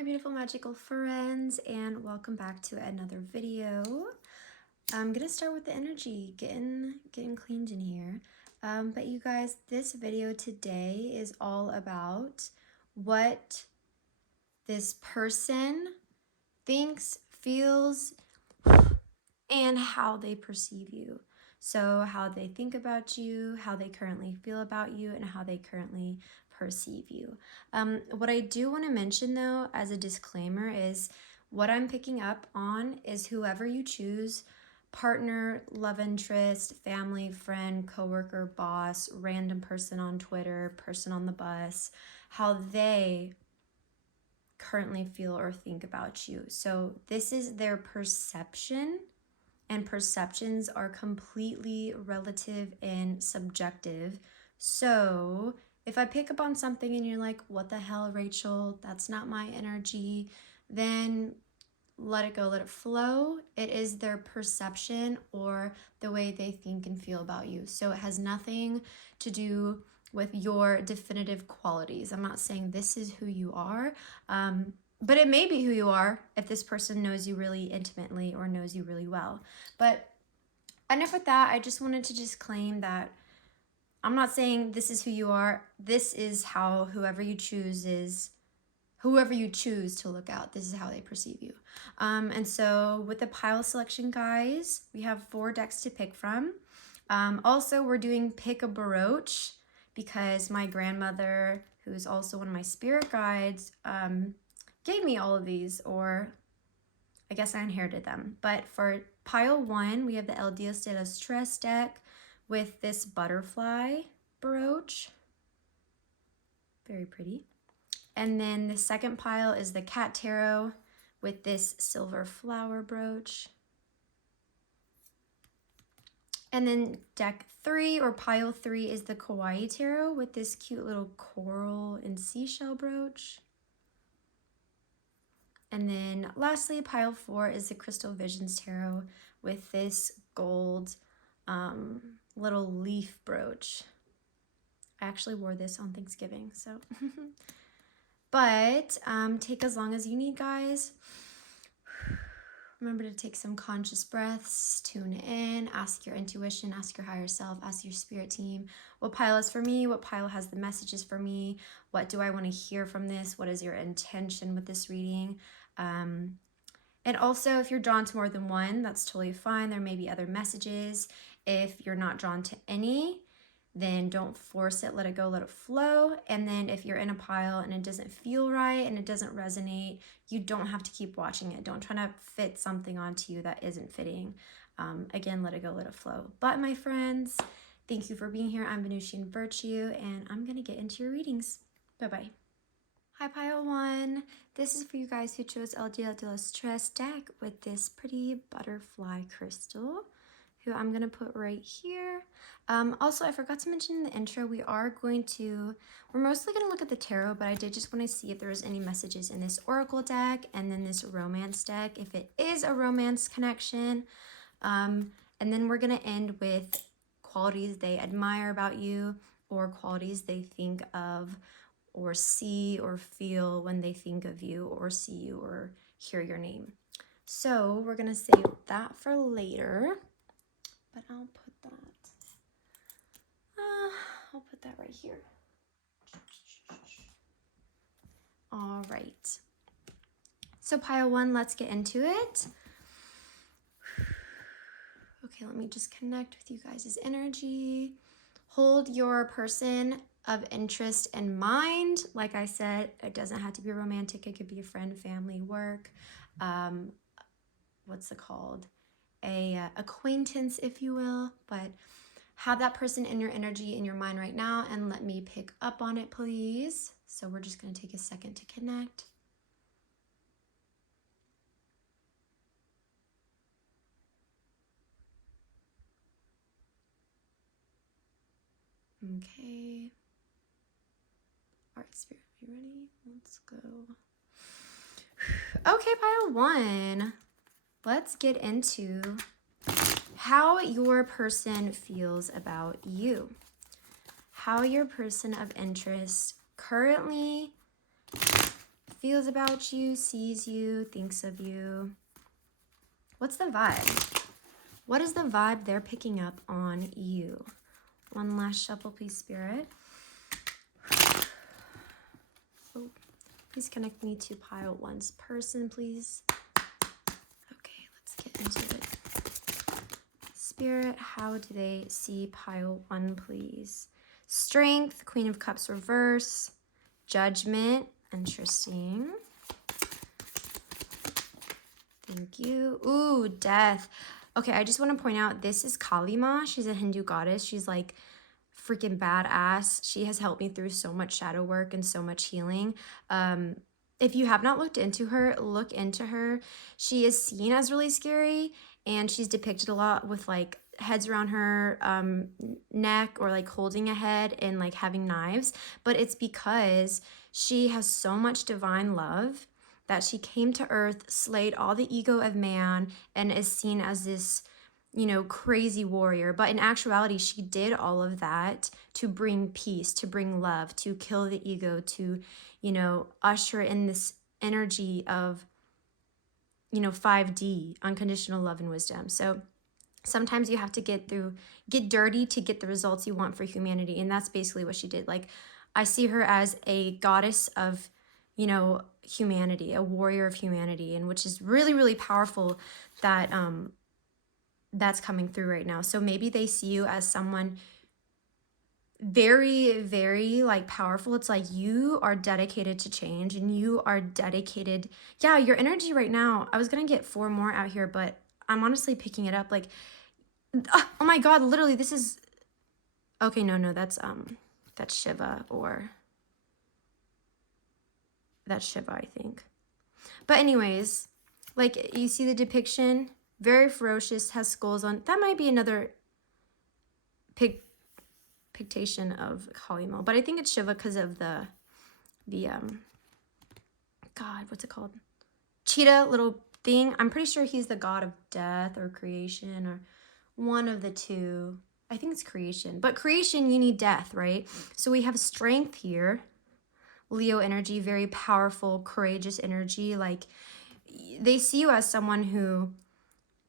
my beautiful magical friends, and welcome back to another video. I'm gonna start with the energy, getting cleaned in here. But you guys, this video today is all about what this person thinks, feels, and how they perceive you. So how they think about you, how they currently feel about you, and how they currently perceive you. What I do want to mention though, as a disclaimer, is what I'm picking up on is whoever you choose, partner, love interest, family, friend, coworker, boss, random person on Twitter, person on the bus, how they currently feel or think about you. So this is their perception, and perceptions are completely relative and subjective. So if I pick up on something and you're like, what the hell, Rachel, that's not my energy, then let it go, let it flow. It is their perception or the way they think and feel about you. So it has nothing to do with your definitive qualities. I'm not saying this is who you are, but it may be who you are if this person knows you really intimately or knows you really well. But enough with that. I just wanted to just claim that I'm not saying this is who you are. This is how whoever you choose to look out, this is how they perceive you. And so with the pile selection, guys, we have 4 decks to pick from. Also, we're doing pick a brooch because my grandmother, who is also one of my spirit guides, gave me all of these, or I guess I inherited them. But for pile 1, we have the El Dios de los Tres deck with this butterfly brooch. Very pretty. And then the second pile is the Cat Tarot with this silver flower brooch. And then deck 3 or pile 3 is the Kawaii Tarot with this cute little coral and seashell brooch. And then lastly, pile 4 is the Crystal Visions Tarot with this gold little leaf brooch. I actually wore this on Thanksgiving, so. But take as long as you need, guys. Remember to take some conscious breaths, tune in, ask your intuition, ask your higher self, ask your spirit team, what pile is for me, what pile has the messages for me, what do I want to hear from this, what is your intention with this reading. And also, if you're drawn to more than one, that's totally fine. There may be other messages. If you're not drawn to any, then don't force it, let it go, let it flow. And then if you're in a pile and it doesn't feel right and it doesn't resonate, you don't have to keep watching it. Don't try to fit something onto you that isn't fitting. Again, let it go, let it flow. But my friends, thank you for being here. I'm Venusian Virtue, and I'm gonna get into your readings. Bye-bye. Hi, pile 1. This is for you guys who chose El Dia de los Tres deck with this pretty butterfly crystal, who I'm going to put right here. Also, I forgot to mention in the intro, we're mostly going to look at the tarot, but I did just want to see if there was any messages in this oracle deck and then this romance deck, if it is a romance connection. And then we're going to end with qualities they admire about you or qualities they think of or see or feel when they think of you or see you or hear your name. So we're going to save that for later. But I'll put that right here. All right. So pile 1, let's get into it. Okay, let me just connect with you guys' energy. Hold your person of interest in mind. Like I said, it doesn't have to be romantic. It could be a friend, family, work. What's it called? A acquaintance, if you will. But have that person in your energy, in your mind right now, and let me pick up on it, please. So we're just going to take a second to connect. Okay. All right, Spirit, are you ready? Let's go. Okay, pile 1. Let's get into how your person feels about you. How your person of interest currently feels about you, sees you, thinks of you. What's the vibe? What is the vibe they're picking up on you? One last shuffle, please, Spirit. Oh, please connect me to pile 1's person, please. Okay, let's get into it. Spirit, how do they see pile 1, please? Strength, Queen of Cups reverse, Judgment, interesting. Thank you. Ooh, Death. Okay, I just want to point out, this is Kali Ma. She's a Hindu goddess. She's like freaking badass. She has helped me through so much shadow work and so much healing. If you have not looked into her, look into her. She is seen as really scary, and she's depicted a lot with like heads around her neck, or like holding a head and like having knives. But it's because she has so much divine love that she came to earth, slayed all the ego of man, and is seen as this, you know, crazy warrior. But in actuality, she did all of that to bring peace, to bring love, to kill the ego, to, you know, usher in this energy of, you know, 5D, unconditional love and wisdom. So sometimes you have to get dirty to get the results you want for humanity. And that's basically what she did. Like, I see her as a goddess of, you know, humanity, a warrior of humanity, and which is really, really powerful that that's coming through right now. So maybe they see you as someone very, very like powerful. It's like you are dedicated to change, and you are dedicated. Yeah, your energy right now, I was gonna get 4 more out here, but I'm honestly picking it up. Like, oh my God, literally this is, okay, no, that's Shiva, or that's Shiva, I think. But anyways, like, you see the depiction, very ferocious, has skulls on. That might be another pictation of Kali Ma, but I think it's Shiva because of the God, what's it called? Cheetah little thing. I'm pretty sure he's the god of death or creation, or one of the two. I think it's creation, but creation, you need death, right? So we have strength here, Leo energy, very powerful, courageous energy. Like, they see you as someone who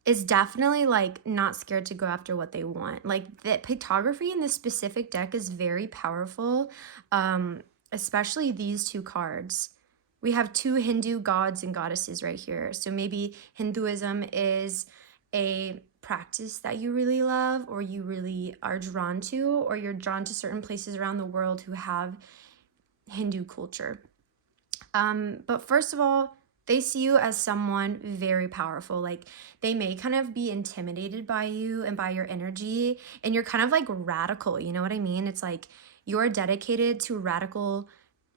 is definitely like not scared to go after what they want. Like, that pictography in this specific deck is very powerful, especially these 2 cards. We have 2 Hindu gods and goddesses right here. So maybe Hinduism is a practice that you really love, or you really are drawn to, or you're drawn to certain places around the world who have Hindu culture. But first of all, they see you as someone very powerful. Like, they may kind of be intimidated by you and by your energy, and you're kind of like radical, you know what I mean? It's like you're dedicated to radical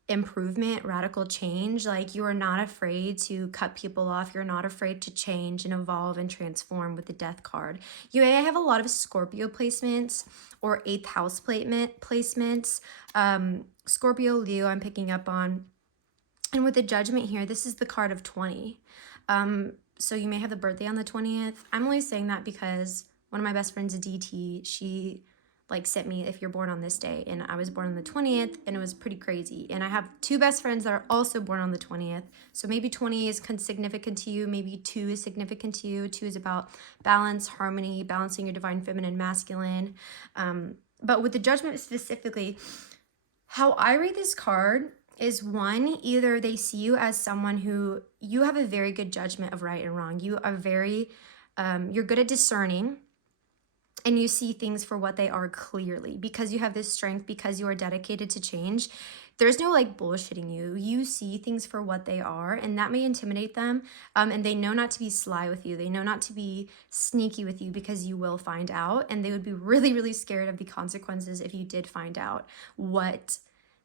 improvement, radical change. Like, you are not afraid to cut people off. You're not afraid to change and evolve and transform with the Death card. You may have a lot of Scorpio placements or 8th house placements. Scorpio, Leo, I'm picking up on. And with the Judgment here, this is the card of 20. So you may have the birthday on the 20th. I'm only saying that because one of my best friends, DT, she like sent me, if you're born on this day, and I was born on the 20th, and it was pretty crazy. And I have 2 best friends that are also born on the 20th. So maybe 20 is significant to you. Maybe 2 is significant to you. 2 is about balance, harmony, balancing your divine feminine, masculine. But with the Judgment specifically, how I read this card is, 1, either they see you as someone who, you have a very good judgment of right and wrong. You are very, you're good at discerning, and you see things for what they are clearly, because you have this strength, because you are dedicated to change. There's no like bullshitting you. You see things for what they are, and that may intimidate them. And they know not to be sly with you. They know not to be sneaky with you, because you will find out, and they would be really, really scared of the consequences if you did find out what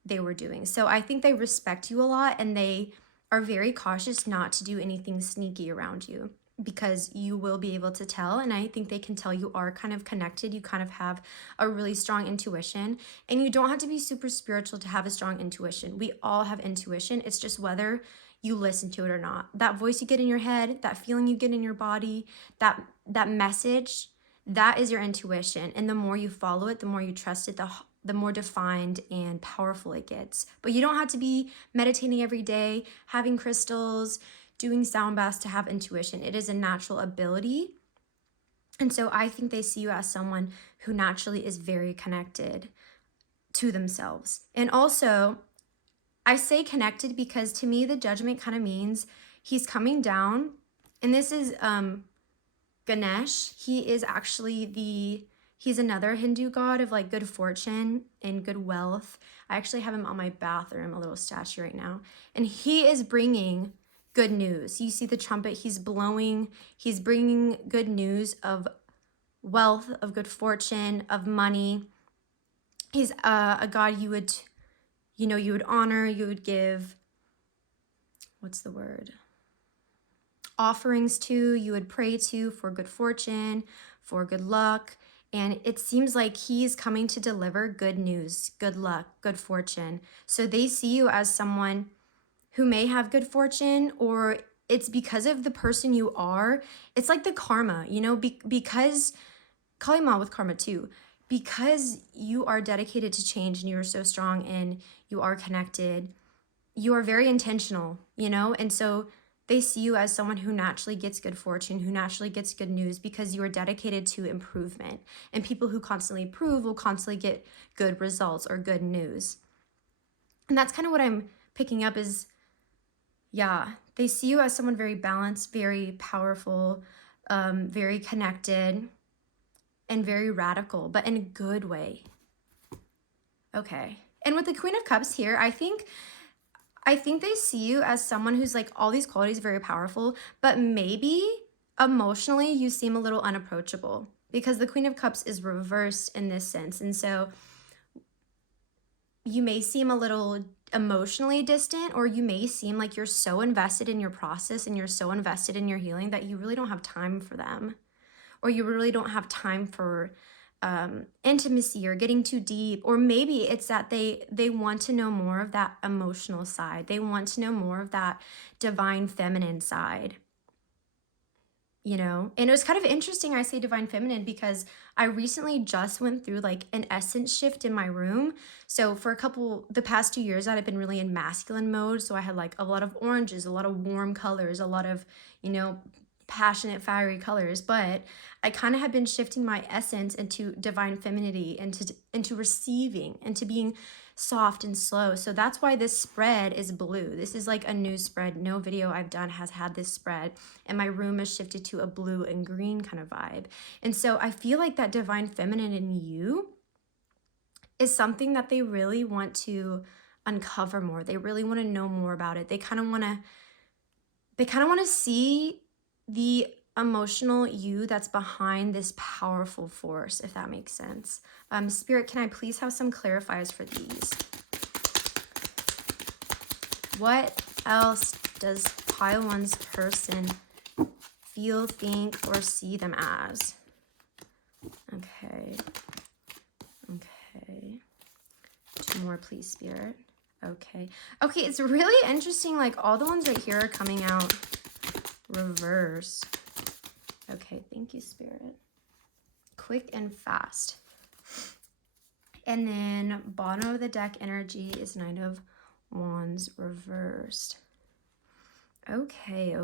they were doing. So I think they respect you a lot, and they are very cautious not to do anything sneaky around you, because you will be able to tell. And I think they can tell you are kind of connected. You kind of have a really strong intuition, and you don't have to be super spiritual to have a strong intuition. We all have intuition. It's just whether you listen to it or not. That voice you get in your head, that feeling you get in your body, that message, that is your intuition. And the more you follow it, the more you trust it, the the more defined and powerful it gets. But you don't have to be meditating every day, having crystals, doing sound baths to have intuition. It is a natural ability. And so I think they see you as someone who naturally is very connected to themselves. And also, I say connected because to me, the judgment kind of means he's coming down. And this is Ganesh. He is actually he's another Hindu god of like good fortune and good wealth. I actually have him on my bathroom, a little statue right now. And he is bringing good news. You see the trumpet he's blowing. He's bringing good news of wealth, of good fortune, of money. He's a god you would honor, you would give, what's the word? Offerings to, you would pray to for good fortune, for good luck. And it seems like he's coming to deliver good news, good luck, good fortune. So they see you as someone who may have good fortune, or it's because of the person you are. It's like the karma, because Kali Ma with karma too, because you are dedicated to change and you are so strong and you are connected, you are very intentional, and so they see you as someone who naturally gets good fortune, who naturally gets good news because you are dedicated to improvement. And people who constantly improve will constantly get good results or good news. And that's kind of what I'm picking up is, yeah, they see you as someone very balanced, very powerful, very connected, and very radical, but in a good way. Okay. And with the Queen of Cups here, I think they see you as someone who's like all these qualities very powerful, but maybe emotionally you seem a little unapproachable because the Queen of Cups is reversed in this sense. And so you may seem a little emotionally distant, or you may seem like you're so invested in your process and you're so invested in your healing that you really don't have time for them, or you really don't have time for intimacy or getting too deep. Or maybe it's that they want to know more of that emotional side. They want to know more of that divine feminine side, and it was kind of interesting I say divine feminine because I recently just went through like an essence shift in my room. So for the past 2 years I've been really in masculine mode. So I had like a lot of oranges, a lot of warm colors, a lot of, passionate, fiery colors, but I kind of have been shifting my essence into divine femininity, into receiving, into being soft and slow. So that's why this spread is blue. This is like a new spread. No video I've done has had this spread, and my room has shifted to a blue and green kind of vibe. And so I feel like that divine feminine in you is something that they really want to uncover more. They really want to know more about it. They kind of want to see the emotional you that's behind this powerful force, if that makes sense. Spirit, can I please have some clarifiers for these? What else does pile one's person feel, think, or see them as? Okay. 2 more, please, Spirit. Okay, it's really interesting. Like all the ones right here are coming out reverse. Okay, thank you, Spirit. Quick and fast. And then bottom of the deck energy is Knight of Wands reversed. Okay.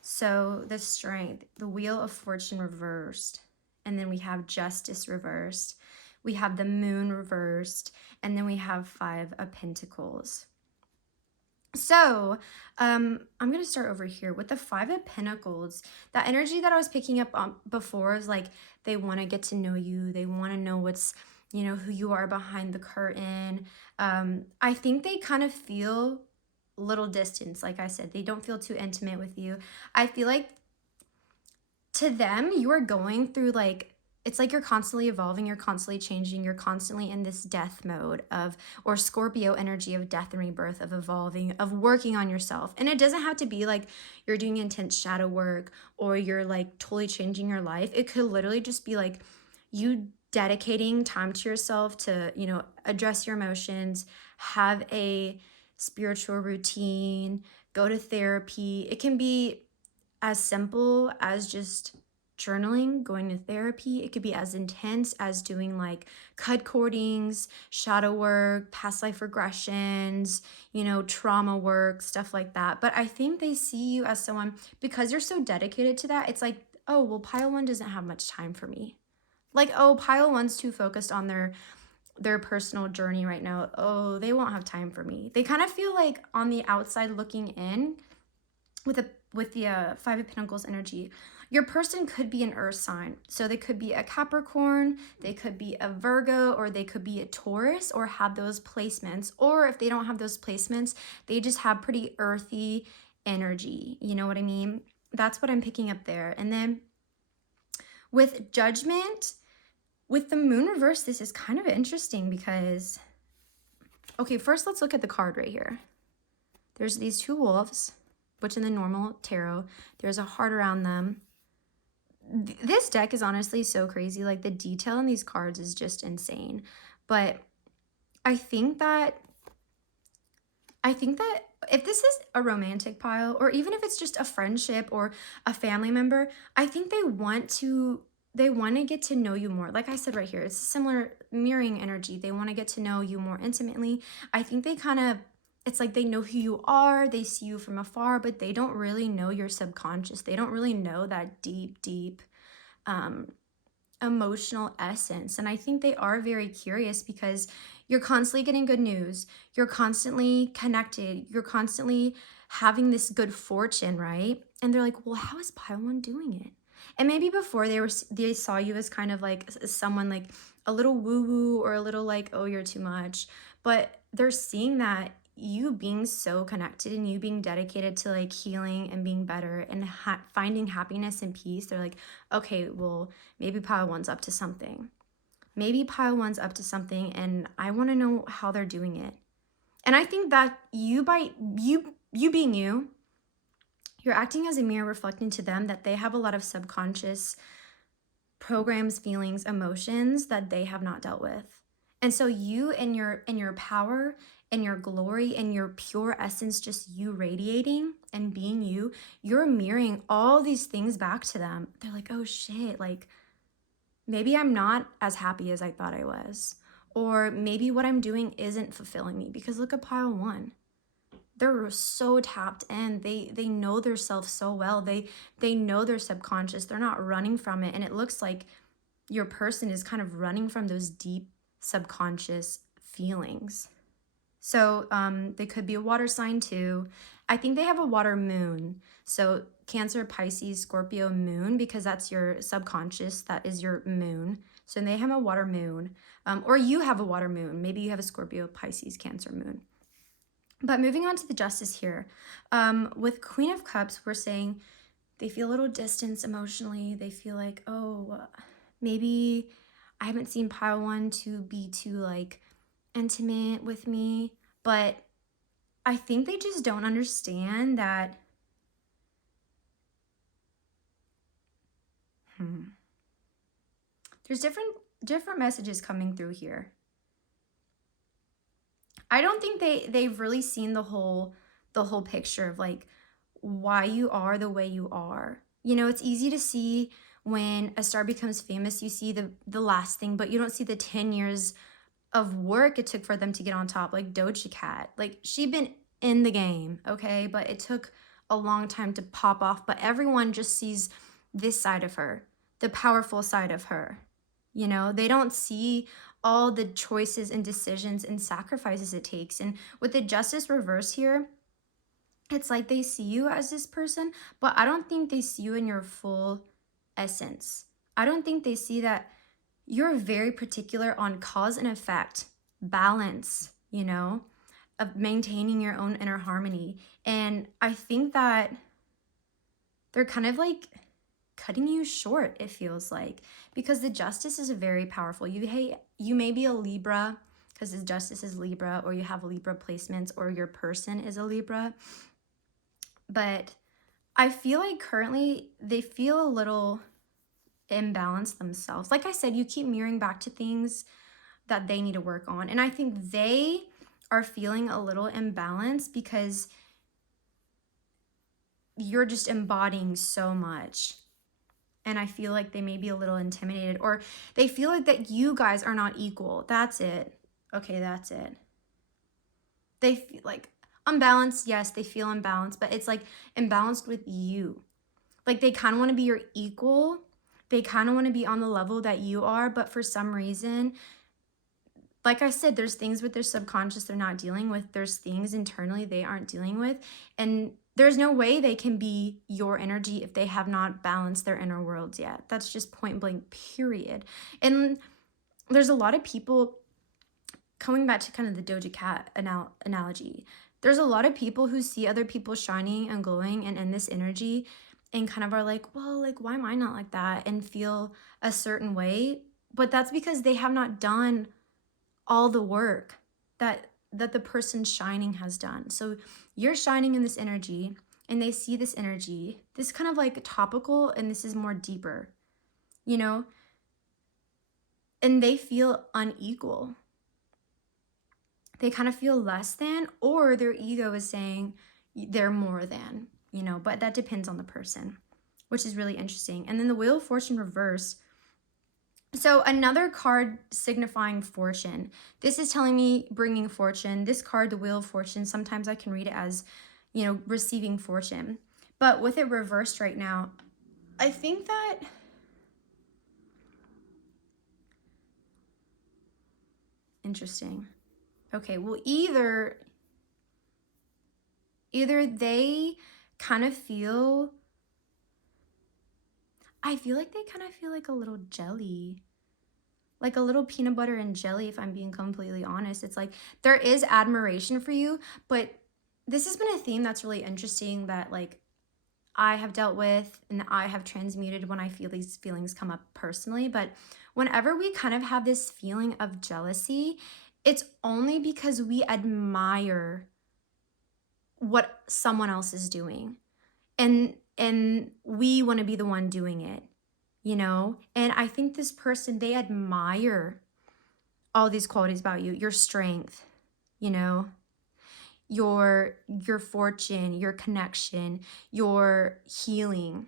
So the Strength, the Wheel of Fortune reversed. And then we have Justice reversed. We have the Moon reversed. And then we have 5 of Pentacles. So I'm going to start over here with the 5 of Pentacles. That energy that I was picking up on before is like they want to get to know you. They want to know what's, who you are behind the curtain. I think they kind of feel little distance. Like I said, they don't feel too intimate with you. I feel like to them, you are going through it's like you're constantly evolving, you're constantly changing, you're constantly in this death mode or Scorpio energy of death and rebirth, of evolving, of working on yourself. And it doesn't have to be like you're doing intense shadow work or you're like totally changing your life. It could literally just be like you dedicating time to yourself to, address your emotions, have a spiritual routine, go to therapy. It can be as simple as just journaling, going to therapy. It could be as intense as doing like cud cordings, shadow work, past life regressions, you know, trauma work, stuff like that. But I think they see you as someone, because you're so dedicated to that, it's like, oh, well, pile one doesn't have much time for me. Like, oh, pile one's too focused on their personal journey right now. Oh, they won't have time for me. They kind of feel like on the outside looking in with the Five of Pentacles energy. Your person could be an earth sign. So they could be a Capricorn, they could be a Virgo, or they could be a Taurus, or have those placements. Or if they don't have those placements, they just have pretty earthy energy. You know what I mean? That's what I'm picking up there. And then with Judgment, with the moon reverse, this is kind of interesting because, okay, first let's look at the card right here. There's these two wolves, which in the normal tarot, there's a heart around them. This deck is honestly so crazy. Like the detail in these cards is just insane. But I think that if this is a romantic pile, or even if it's just a friendship or a family member, I think they want to get to know you more. Like I said right here, it's a similar mirroring energy. They want to get to know you more intimately. I think they kind of, it's like they know who you are, they see you from afar, but they don't really know your subconscious. They don't really know that deep emotional essence. And I think they are very curious because you're constantly getting good news. You're constantly connected. You're constantly having this good fortune, right? And they're like, well, how is Paiwan doing it? And maybe before they saw you as kind of like someone like a little woo-woo or a little like, oh, you're too much. But they're seeing that you being so connected and you being dedicated to like healing and being better and finding happiness and peace. They're like, okay, well, maybe pile one's up to something. Maybe pile one's up to something, and I want to know how they're doing it. And I think that you being you, you're acting as a mirror reflecting to them that they have a lot of subconscious programs, feelings, emotions that they have not dealt with. And so you in your power and your glory and your pure essence, just you radiating and being you, you're mirroring all these things back to them. They're like, oh shit, like maybe I'm not as happy as I thought I was. Or maybe what I'm doing isn't fulfilling me, because look at pile one. They're so tapped in. They know their self so well. They know their subconscious. They're not running from it. And it looks like your person is kind of running from those deep subconscious feelings. So they could be a water sign too. I think they have a water moon. So Cancer, Pisces, Scorpio moon, because that's your subconscious. That is your moon. So they have a water moon, or you have a water moon. Maybe you have a Scorpio, Pisces, Cancer moon. But moving on to the Justice here. With Queen of Cups, we're saying they feel a little distance emotionally. They feel like, oh, maybe I haven't seen pile one to be too like intimate with me. But I think they just don't understand that there's different messages coming through here. I don't think they've really seen the whole picture of like why you are the way you are. You know, it's easy to see when a star becomes famous, you see the last thing, but you don't see the 10 years of work it took for them to get on top. Like Doja Cat, like she'd been in the game, okay, but it took a long time to pop off. But everyone just sees this side of her, the powerful side of her. You know, they don't see all the choices and decisions and sacrifices it takes. And with the Justice reverse here, it's like they see you as this person, but I don't think they see you in your full essence. I don't think they see that you're very particular on cause and effect, balance, you know, of maintaining your own inner harmony. And I think that they're kind of like cutting you short, it feels like, because the Justice is very powerful. You may be a Libra, because the Justice is Libra, or you have Libra placements, or your person is a Libra. But I feel like currently they feel a little imbalanced themselves. Like I said, you keep mirroring back to things that they need to work on. And I think they are feeling a little imbalanced because you're just embodying so much. And I feel like they may be a little intimidated, or they feel like that you guys are not equal. That's it. Okay, that's it. They feel like unbalanced. Yes, they feel unbalanced, but it's like imbalanced with you. Like they kind of want to be your equal. They kind of want to be on the level that you are, but for some reason, like I said, there's things with their subconscious they're not dealing with. There's things internally they aren't dealing with. And there's no way they can be your energy if they have not balanced their inner worlds yet. That's just point blank, period. And there's a lot of people, coming back to kind of the Doja Cat analogy, there's a lot of people who see other people shining and glowing and in this energy and kind of are like, well, like, why am I not like that? And feel a certain way. But that's because they have not done all the work that the person shining has done. So you're shining in this energy and they see this energy. This is kind of like topical and this is more deeper, you know? And they feel unequal. They kind of feel less than, or their ego is saying they're more than, you know, but that depends on the person, which is really interesting. And then the Wheel of Fortune reverse. So another card signifying fortune. This is telling me bringing fortune. This card, the Wheel of Fortune, sometimes I can read it as, you know, receiving fortune. But with it reversed right now, I think that interesting. Okay, well, either they kind of feel, I feel like they kind of feel like a little jelly, like a little peanut butter and jelly, if I'm being completely honest. It's like there is admiration for you, but this has been a theme that's really interesting that like I have dealt with and I have transmuted when I feel these feelings come up personally. But whenever we kind of have this feeling of jealousy, it's only because we admire what someone else is doing. And we want to be the one doing it, you know? And I think this person, they admire all these qualities about you, your strength, you know, your fortune, your connection, your healing,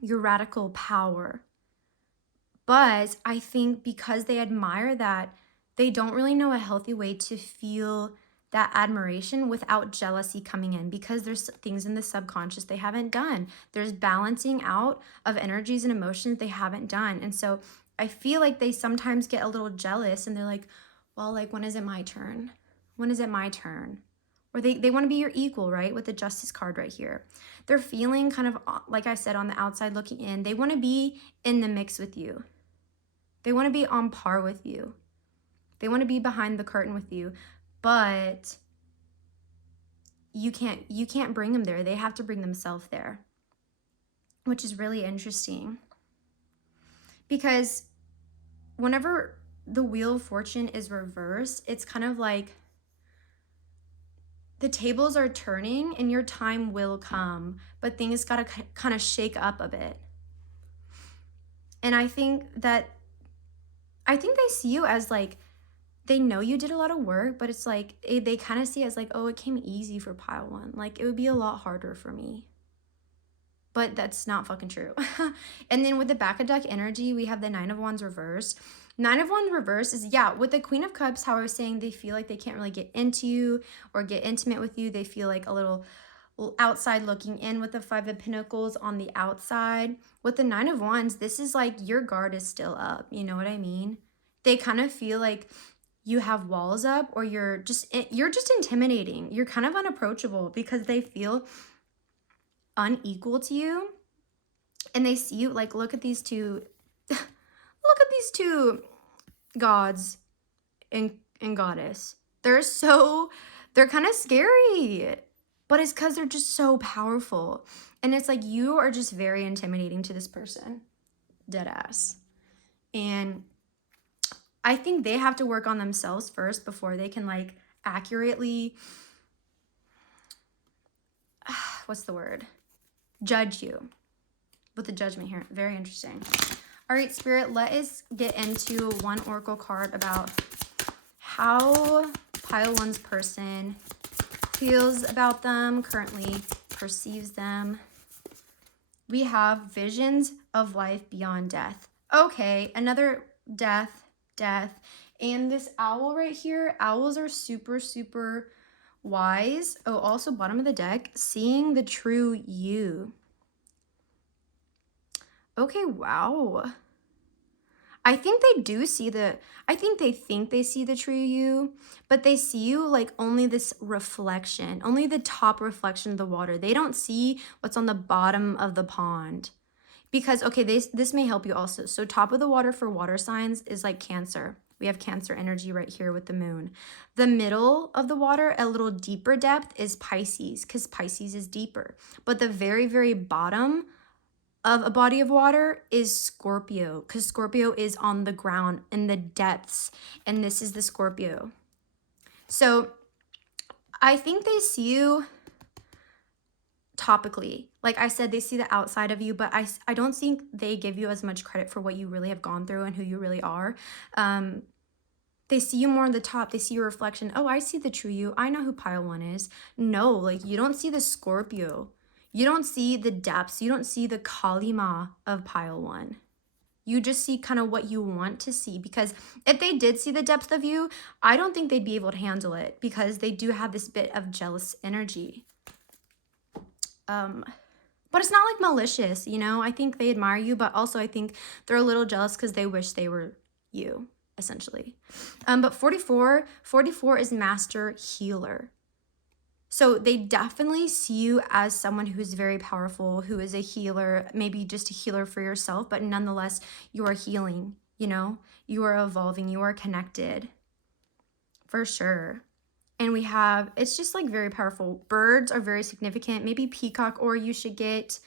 your radical power. But I think because they admire that, they don't really know a healthy way to feel that admiration without jealousy coming in, because there's things in the subconscious they haven't done. There's balancing out of energies and emotions they haven't done. And so I feel like they sometimes get a little jealous and they're like, well, like, when is it my turn? When is it my turn? Or they want to be your equal, right? With the Justice card right here. They're feeling kind of, like I said, on the outside looking in. They want to be in the mix with you. They want to be on par with you. They want to be behind the curtain with you. But you can't bring them there. They have to bring themselves there, which is really interesting. Because whenever the Wheel of Fortune is reversed, it's kind of like the tables are turning and your time will come, but things got to kind of shake up a bit. And I think they see you as like, they know you did a lot of work, but it's like they kind of see it as like, oh, it came easy for pile one. Like, it would be a lot harder for me. But that's not fucking true. And then with the back of deck energy, we have the Nine of Wands reversed. Nine of Wands reverse is, yeah, with the Queen of Cups, how I was saying, they feel like they can't really get into you or get intimate with you. They feel like a little outside looking in with the Five of Pentacles on the outside. With the Nine of Wands, this is like your guard is still up. You know what I mean? They kind of feel like you have walls up, or you're just intimidating. You're kind of unapproachable because they feel unequal to you. And they see you like, look at these two gods and goddess. They're kind of scary, but it's because they're just so powerful. And it's like, you are just very intimidating to this person, dead ass. And I think they have to work on themselves first before they can like accurately, what's the word? Judge you. With the Judgment here. Very interesting. All right, Spirit, let us get into one oracle card about how pile one's person feels about them, currently perceives them. We have visions of life beyond death. Okay, another death. And this owl right here, owls are super, super wise. Oh, also bottom of the deck, seeing the true you. Okay, wow. I think they do see I think they see the true you, but they see you like only this reflection, only the top reflection of the water. They don't see what's on the bottom of the pond. Because, okay, this may help you also. So top of the water for water signs is like Cancer. We have Cancer energy right here with the moon. The middle of the water, a little deeper depth, is Pisces, because Pisces is deeper. But the very, very bottom of a body of water is Scorpio, because Scorpio is on the ground in the depths, and this is the Scorpio. So I think they see you topically. Like I said, they see the outside of you, but I don't think they give you as much credit for what you really have gone through and who you really are. They see you more on the top. They see your reflection. Oh, I see the true you. I know who pile 1 is. No, like you don't see the Scorpio. You don't see the depths. You don't see the Kalima of pile 1. You just see kind of what you want to see, because if they did see the depth of you, I don't think they'd be able to handle it, because they do have this bit of jealous energy. But it's not like malicious, you know? I think they admire you, but also I think they're a little jealous because they wish they were you, essentially. But 44 is master healer. So they definitely see you as someone who's very powerful, who is a healer, maybe just a healer for yourself, but nonetheless, you are healing, you know? You are evolving, you are connected, for sure. And we have, it's just like very powerful. Birds are very significant. Maybe peacock, or you should get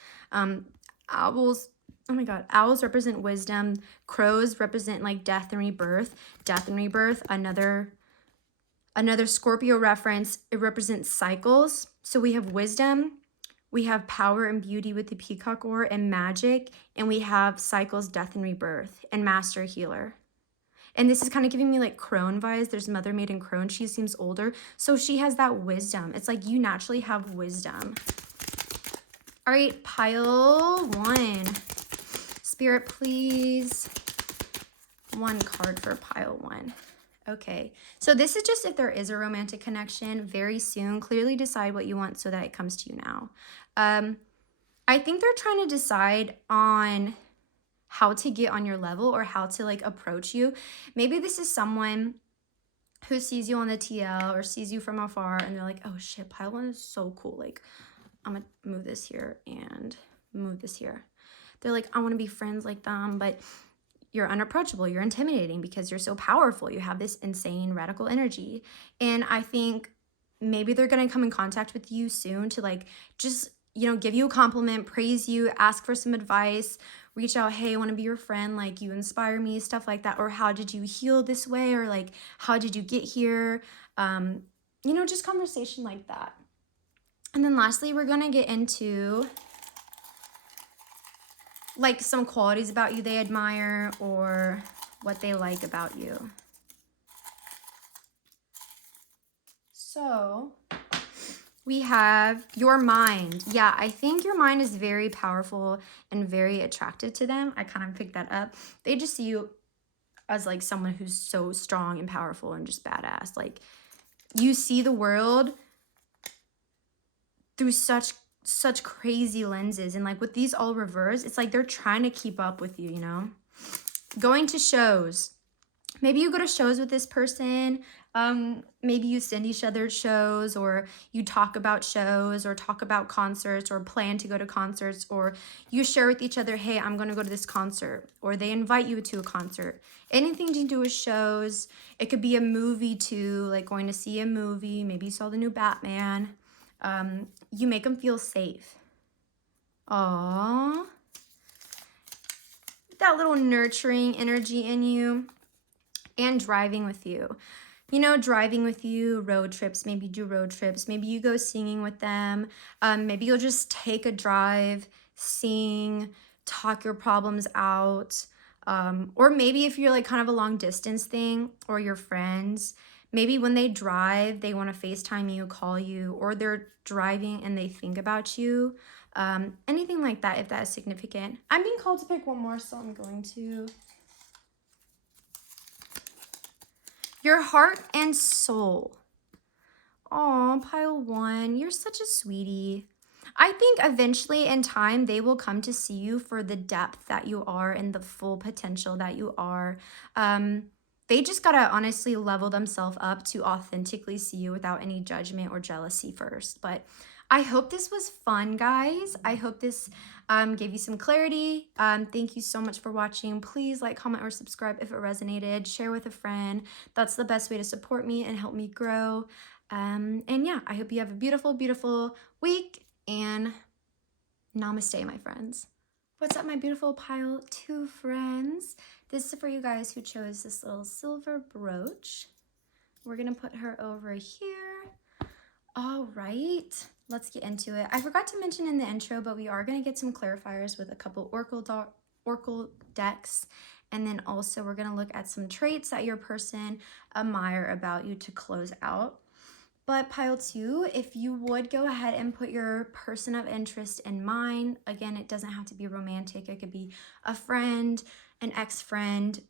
owls. Oh my God, owls represent wisdom. Crows represent like death and rebirth. Death and rebirth, another Scorpio reference. It represents cycles. So we have wisdom, we have power and beauty with the peacock oar, and magic, and we have cycles, death and rebirth, and master healer. And this is kind of giving me like crone vibes. There's Mother Maiden Crone. She seems older. So she has that wisdom. It's like you naturally have wisdom. All right, pile 1. Spirit, please. 1 card for pile 1. Okay, so this is just if there is a romantic connection very soon. Clearly decide what you want so that it comes to you now. I think they're trying to decide on how to get on your level or how to like approach you. Maybe this is someone who sees you on the TL or sees you from afar and they're like, oh shit, pile 1 is so cool. Like, I'm gonna move this here and move this here. They're like, I want to be friends like them, but you're unapproachable. You're intimidating because you're so powerful. You have this insane radical energy. And I think maybe they're going to come in contact with you soon to like just, you know, give you a compliment, praise you, ask for some advice, reach out, hey, I want to be your friend, like you inspire me, stuff like that. Or how did you heal this way? Or like, how did you get here? You know, just conversation like that. And then lastly, we're going to get into like some qualities about you they admire or what they like about you. So we have your mind. Yeah, I think your mind is very powerful and very attractive to them. I kind of picked that up. They just see you as like someone who's so strong and powerful and just badass. Like you see the world through such crazy lenses, and like with these all reversed, it's like they're trying to keep up with you, you know? Going to shows. Maybe you go to shows with this person. Maybe you send each other shows, or you talk about shows or talk about concerts or plan to go to concerts, or you share with each other, hey, I'm going to go to this concert, or they invite you to a concert. Anything to do with shows. It could be a movie too, like going to see a movie. Maybe you saw the new Batman. You make them feel safe. Aww. That little nurturing energy in you. And driving with you. You know, driving with you, road trips, maybe do road trips. Maybe you go singing with them. Maybe you'll just take a drive, sing, talk your problems out. Or maybe if you're like kind of a long distance thing or your friends, maybe when they drive, they want to FaceTime you, call you, or they're driving and they think about you. Anything like that, if that is significant. I'm being called to pick one more, so I'm going to. Your heart and soul. Oh, pile 1, you're such a sweetie. I think eventually in time, they will come to see you for the depth that you are and the full potential that you are. They just gotta honestly level themselves up to authentically see you without any judgment or jealousy first. But I hope this was fun, guys. I hope this gave you some clarity. Thank you so much for watching. Please like, comment, or subscribe if it resonated. Share with a friend. That's the best way to support me and help me grow. And yeah, I hope you have a beautiful, beautiful week, and namaste, my friends. What's up, my beautiful pile 2 friends? This is for you guys who chose this little silver brooch. We're gonna put her over here. All right, let's get into it. I forgot to mention in the intro, but we are gonna get some clarifiers with a couple oracle decks. And then also we're gonna look at some traits that your person admire about you to close out. But pile 2, if you would go ahead and put your person of interest in mind. Again, it doesn't have to be romantic. It could be a friend, an ex-friend,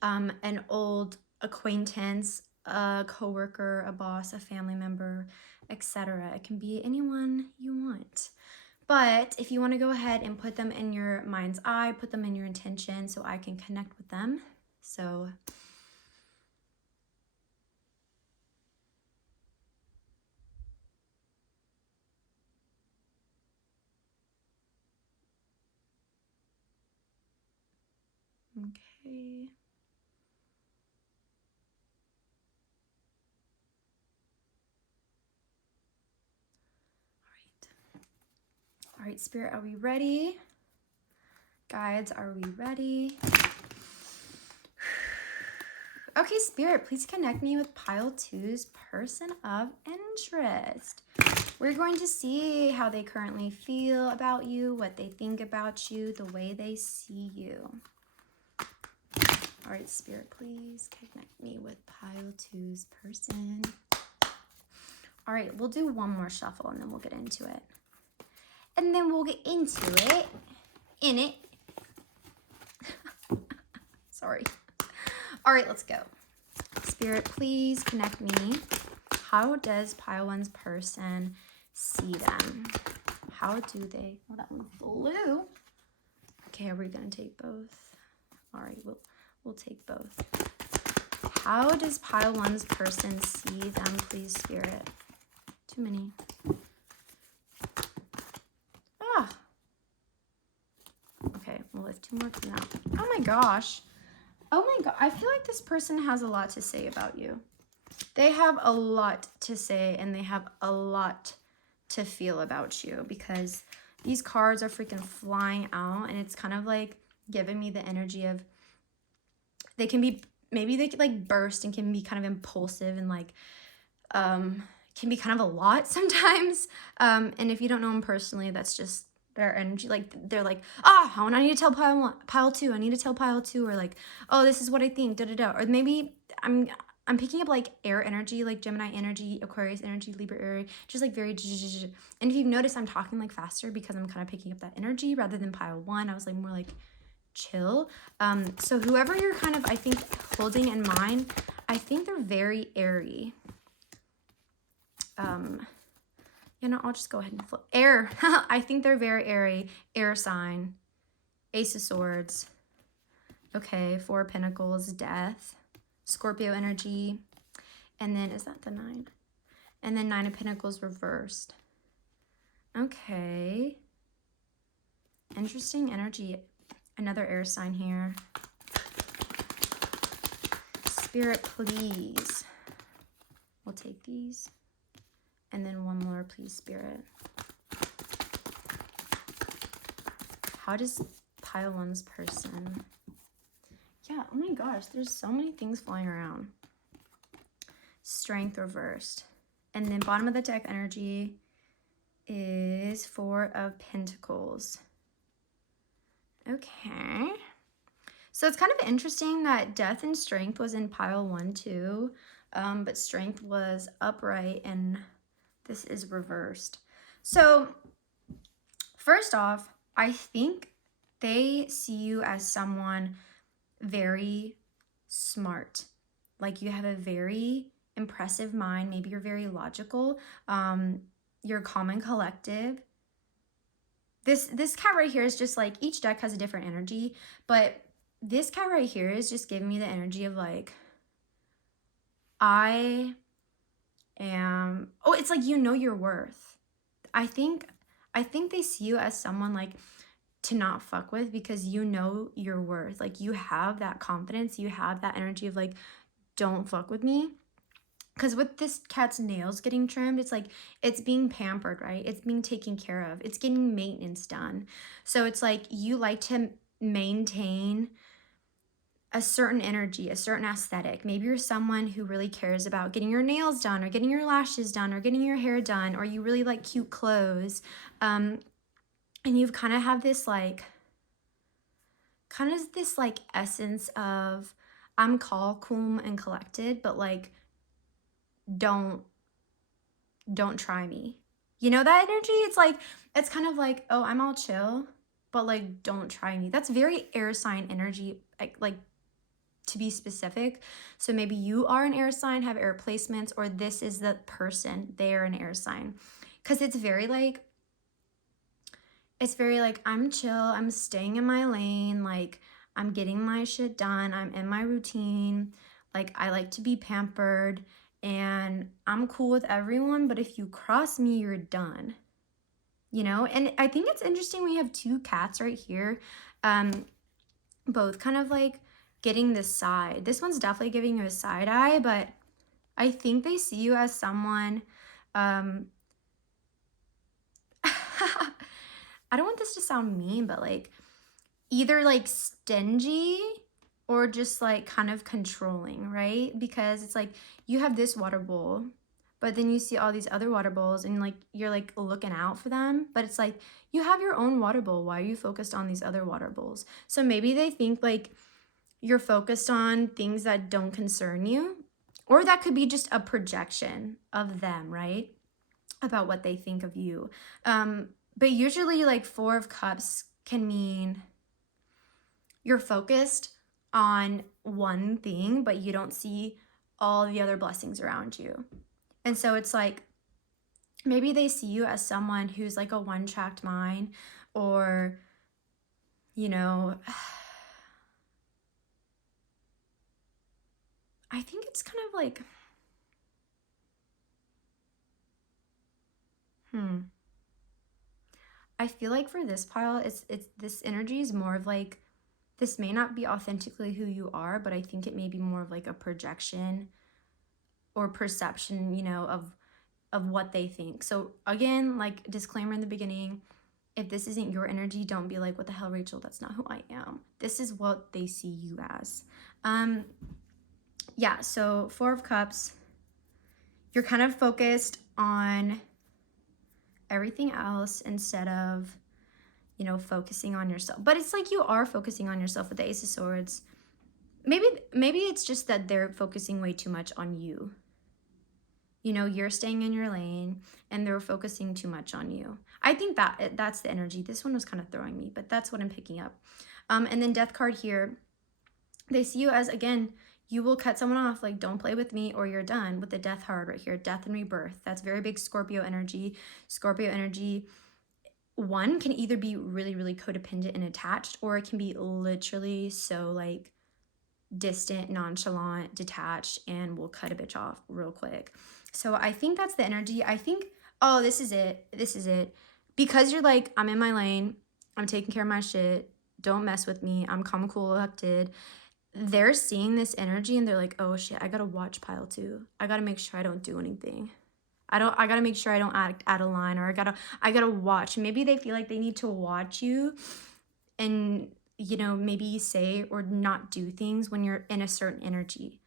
an old acquaintance, a coworker, a boss, a family member, etc. It can be anyone you want. But if you want to go ahead and put them in your mind's eye, put them in your intention so I can connect with them. So okay. All right, Spirit, are we ready? Guides, are we ready? Okay, Spirit, please connect me with pile 2's person of interest. We're going to see how they currently feel about you, what they think about you, the way they see you. All right, Spirit, please connect me with pile 2's person. All right, we'll do one more shuffle and then we'll get into it. And then we'll get into it. Sorry. All right, let's go. Spirit, please connect me. How does pile 1's person see them? How do they? Oh, that one's blue. Okay, are we gonna take both? All right, we'll take both. How does pile 1's person see them, please, Spirit? Too many. Ah. Okay, we'll lift 2 more from that. Oh my gosh. Oh my God, I feel like this person has a lot to say about you. They have a lot to say and they have a lot to feel about you, because these cards are freaking flying out, and it's kind of like giving me the energy of, they can be, maybe they could like burst and can be kind of impulsive and like, can be kind of a lot sometimes. And if you don't know them personally, that's just their energy. Like they're like, I need to tell pile 2. I need to tell pile 2, or like, oh, this is what I think, Or maybe I'm picking up like air energy, like Gemini energy, Aquarius energy, Libra energy, just like very. And if you've noticed, I'm talking like faster because I'm kind of picking up that energy rather than pile 1. I was like more like chill. So whoever you're kind of, I think, holding in mind, I think they're very airy. You know, I'll just go ahead and flip. Air. I think they're very airy. Air sign. Ace of Swords. Okay, 4 of Pentacles. Death. Scorpio energy. And then, is that the 9? And then 9 of Pentacles reversed. Okay. Interesting energy. Another air sign here. Spirit, please. We'll take these. And then one more, please, Spirit. How does pile 1's person? Yeah, oh my gosh, there's so many things flying around. Strength reversed. And then bottom of the deck energy is 4 of Pentacles. Okay. So it's kind of interesting that death and strength was in pile 1 too, but strength was upright and this is reversed. So first off, I think they see you as someone very smart. Like you have a very impressive mind. Maybe you're very logical. You're calm and collective. This cat right here is just like, each deck has a different energy, but this cat right here is just giving me the energy of like, I am, oh, it's like, you know your worth. I think they see you as someone like to not fuck with because you know your worth. Like you have that confidence, you have that energy of like, don't fuck with me. Because with this cat's nails getting trimmed, it's like, it's being pampered, right? It's being taken care of. It's getting maintenance done. So it's like, you like to maintain a certain energy, a certain aesthetic. Maybe you're someone who really cares about getting your nails done or getting your lashes done or getting your hair done, or you really like cute clothes. And you've kind of have this like, essence of, I'm calm and collected, but like, don't try me. You know that energy? It's like, it's kind of like, oh, I'm all chill, but like, don't try me. That's very air sign energy, like to be specific. So maybe you are an air sign, have air placements, or this is the person, they're an air sign. Because it's very like, I'm chill, I'm staying in my lane, like I'm getting my shit done, I'm in my routine, like I like to be pampered, and I'm cool with everyone, but if you cross me, you're done. You know? And I think it's interesting we have two cats right here, both kind of like getting this side. This one's definitely giving you a side eye, but I think they see you as someone, I don't want this to sound mean, but like either like stingy or just like kind of controlling, right? Because it's like you have this water bowl, but then you see all these other water bowls and like you're like looking out for them, but it's like you have your own water bowl. Why are you focused on these other water bowls? So maybe they think like you're focused on things that don't concern you, or that could be just a projection of them, right? About what they think of you. But usually like 4 of Cups can mean you're focused on one thing, but you don't see all the other blessings around you. And so it's like, maybe they see you as someone who's like a one-tracked mind, or, you know, I think it's kind of like, I feel like for this pile, it's this energy is more of like, this may not be authentically who you are, but I think it may be more of like a projection or perception, you know, of what they think. So again, like disclaimer in the beginning, if this isn't your energy, don't be like, what the hell, Rachel, that's not who I am. This is what they see you as. Yeah, so 4 of Cups, you're kind of focused on everything else instead of, you know, focusing on yourself. But it's like you are focusing on yourself with the Ace of Swords. Maybe it's just that they're focusing way too much on you. You know, you're staying in your lane and they're focusing too much on you. I think that's the energy. This one was kind of throwing me, but that's what I'm picking up. And then Death card here, they see you as, again, you will cut someone off, like don't play with me or you're done, with the Death card right here, death and rebirth. That's very big Scorpio energy. Scorpio energy, one, can either be really, really codependent and attached, or it can be literally so like distant, nonchalant, detached, and will cut a bitch off real quick. So I think that's the energy. I think, oh, this is it. This is it. Because you're like, I'm in my lane. I'm taking care of my shit. Don't mess with me. I'm calm, cool, collected. They're seeing this energy and they're like, oh shit, I gotta watch pile 2. I gotta make sure I don't do anything. I gotta make sure I don't act out of line, or I gotta watch. Maybe they feel like they need to watch you and, you know, maybe say or not do things when you're in a certain energy.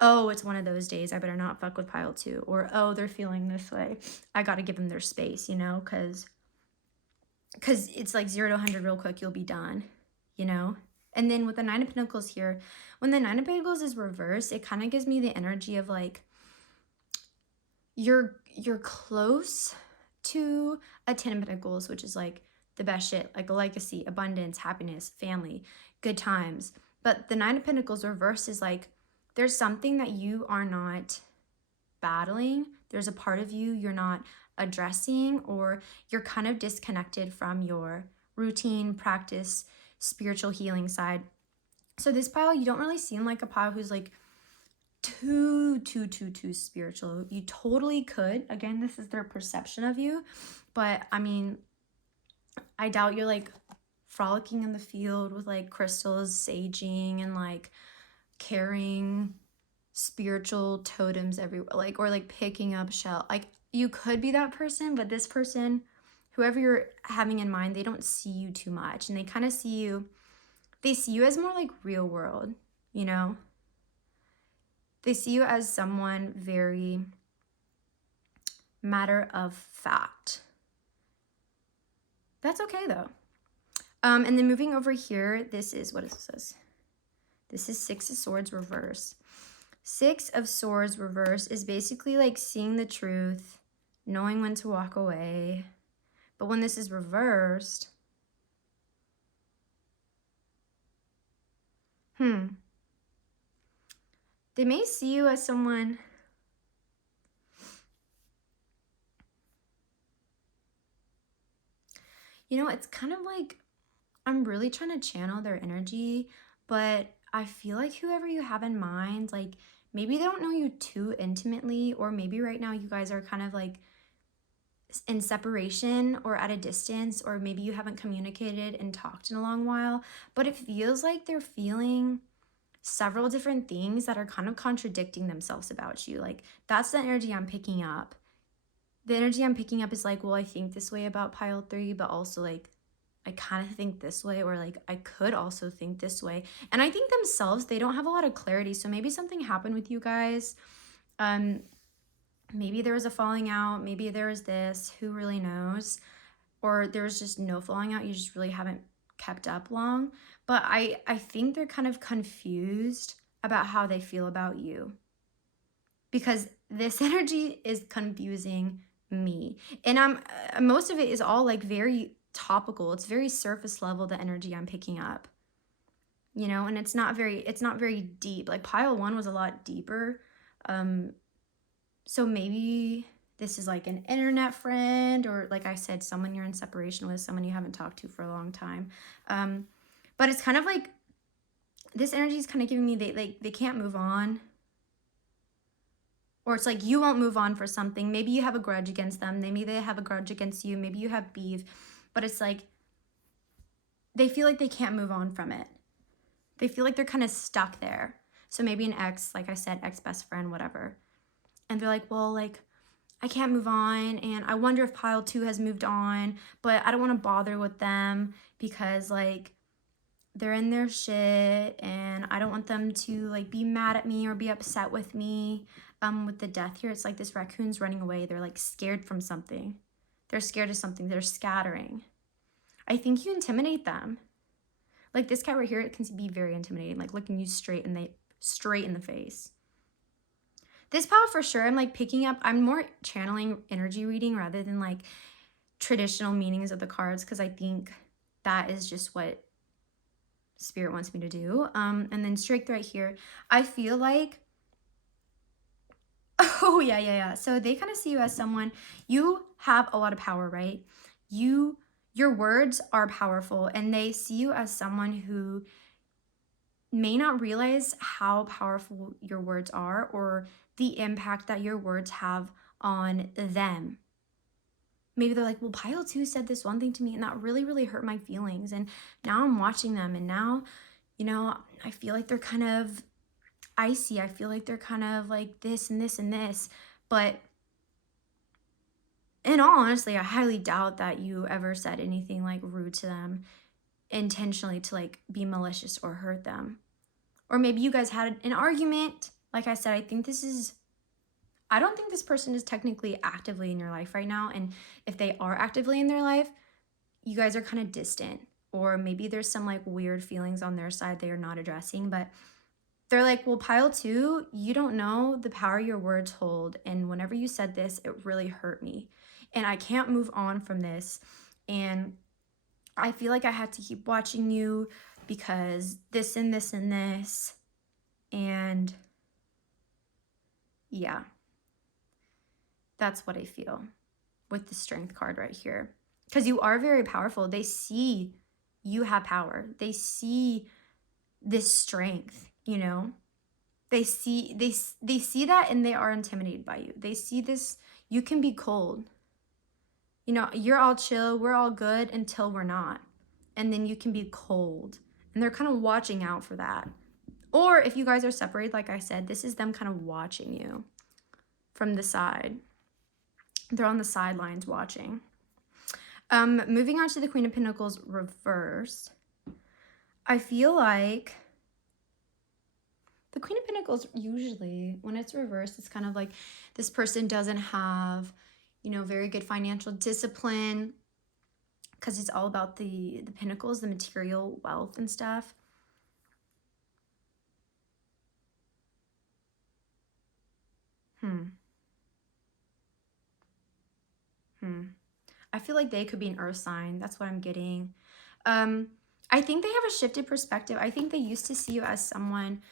Oh, it's one of those days, I better not fuck with pile 2. Or, oh, they're feeling this way, I gotta give them their space, you know, because it's like 0 to 100 real quick, you'll be done, you know. And then with the Nine of Pentacles here, when the Nine of Pentacles is reversed, it kind of gives me the energy of like you're close to a Ten of Pentacles, which is like the best shit, like a legacy, abundance, happiness, family, good times. But the Nine of Pentacles reversed is like there's something that you are not battling. There's a part of you you're not addressing, or you're kind of disconnected from your routine, practice, spiritual healing side. So this pile, you don't really seem like a pile who's like too spiritual. You totally could. Again, this is their perception of you. But I mean, I doubt you're like frolicking in the field with like crystals, saging, and like carrying spiritual totems everywhere, like, or like picking up shell. Like, you could be that person, but this person, whoever you're having in mind, they don't see you too much, and they kind of see you, they see you as more like real world, you know? They see you as someone very matter of fact. That's okay though. And then moving over here, this is, what is this? This is Six of Swords reverse. Six of Swords reverse is basically like seeing the truth, knowing when to walk away. But when this is reversed, they may see you as someone, you know, it's kind of like, I'm really trying to channel their energy, but I feel like whoever you have in mind, like maybe they don't know you too intimately, or maybe right now you guys are kind of like in separation or at a distance, or maybe you haven't communicated and talked in a long while, but it feels like they're feeling several different things that are kind of contradicting themselves about you. Like, that's the energy I'm picking up. The energy I'm picking up is like, well, I think this way about pile 3, but also like I kind of think this way, or like I could also think this way. And I think themselves, they don't have a lot of clarity. So maybe something happened with you guys. Maybe there was a falling out. Maybe there was this, who really knows? Or there was just no falling out. You just really haven't kept up long. But I think they're kind of confused about how they feel about you, because this energy is confusing me. And most of it is all like very topical. It's very surface level, the energy I'm picking up, you know, and it's not very deep. Like pile 1 was a lot deeper. So maybe this is like an internet friend, or like I said, someone you're in separation with, someone you haven't talked to for a long time. But it's kind of like, this energy is kind of giving me, they can't move on. Or it's like you won't move on for something. Maybe you have a grudge against them. Maybe they have a grudge against you. Maybe you have beef. But it's like they feel like they can't move on from it. They feel like they're kind of stuck there. So maybe an ex, like I said, ex-best friend, whatever. And they're like, well, like, I can't move on. And I wonder if pile 2 has moved on. But I don't want to bother with them because, like, they're in their shit. And I don't want them to, like, be mad at me or be upset with me. With the death here, it's like this raccoon's running away. They're like scared from something. They're scared of something. They're scattering. I think you intimidate them. Like this guy right here, it can be very intimidating, like looking you straight in the face. This pile for sure, I'm like picking up, I'm more channeling energy reading rather than like traditional meanings of the cards, because I think that is just what Spirit wants me to do. And then straight right here, I feel like, oh, yeah. So they kind of see you as someone, you have a lot of power, right? Your words are powerful, and they see you as someone who may not realize how powerful your words are, or the impact that your words have on them. Maybe they're like, well, pile 2 said this one thing to me, and that really, really hurt my feelings. And now I'm watching them, and now, you know, I feel like they're kind of icy. I feel like they're kind of like this and this and this. But in all honesty, I highly doubt that you ever said anything like rude to them intentionally to like be malicious or hurt them. Or maybe you guys had an argument. Like I said, I don't think this person is technically actively in your life right now. And if they are actively in their life, you guys are kind of distant. or maybe there's some like weird feelings on their side they are not addressing, but they're like, well, pile two, you don't know the power your words hold. And whenever you said this, it really hurt me. And I can't move on from this. And I feel like I had to keep watching you because this and this and this. And yeah, that's what I feel with the Strength card right here. Because you are very powerful. They see you have power. They see this strength, you know? They see that, and they are intimidated by you. They see this, you can be cold. You know, you're all chill, we're all good until we're not. And then you can be cold. And they're kind of watching out for that. Or if you guys are separated, like I said, this is them kind of watching you from the side. They're on the sidelines watching. Moving on to the Queen of Pentacles reversed. I feel like the Queen of Pentacles, usually when it's reversed, it's kind of like this person doesn't have, you know, very good financial discipline, because it's all about the pentacles, the material wealth and stuff. I feel like they could be an earth sign. That's what I'm getting. I think they have a shifted perspective. I think they used to see you as someone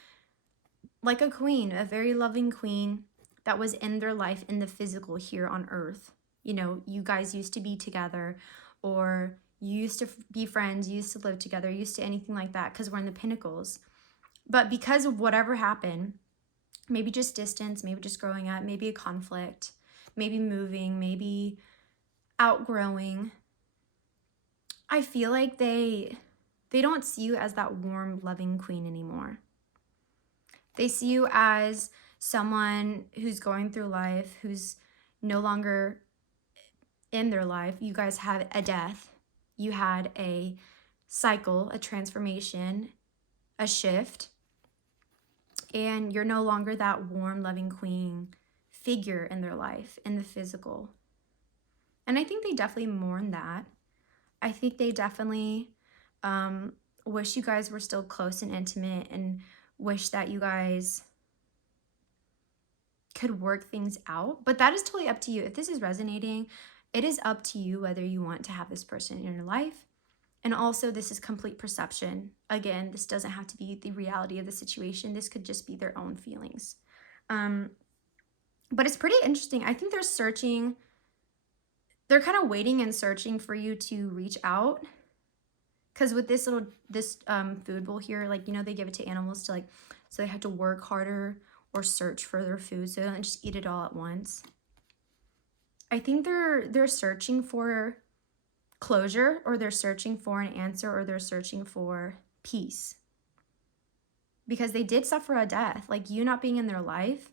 like a queen, a very loving queen that was in their life in the physical here on earth. You know, you guys used to be together, or you used to be friends, you used to live together, used to anything like that, because we're in the pentacles. But because of whatever happened, maybe just distance, maybe just growing up, maybe a conflict, maybe moving, maybe outgrowing, I feel like they don't see you as that warm, loving queen anymore. They see you as someone who's going through life, who's no longer in their life. You guys had a death. You had a cycle, a transformation, a shift. And you're no longer that warm, loving queen figure in their life, in the physical. And I think they definitely mourn that. I think they definitely wish you guys were still close and intimate, and wish that you guys could work things out. But that is totally up to you. If this is resonating, it is up to you whether you want to have this person in your life. And also, this is complete perception. Again, this doesn't have to be the reality of the situation. This could just be their own feelings. But it's pretty interesting. I think they're searching. They're kind of waiting and searching for you to reach out. Because with this food bowl here, like, you know, they give it to animals to, like, so they have to work harder or search for their food, so they don't just eat it all at once. I think they're searching for closure, or they're searching for an answer, or they're searching for peace. Because they did suffer a death, like you not being in their life.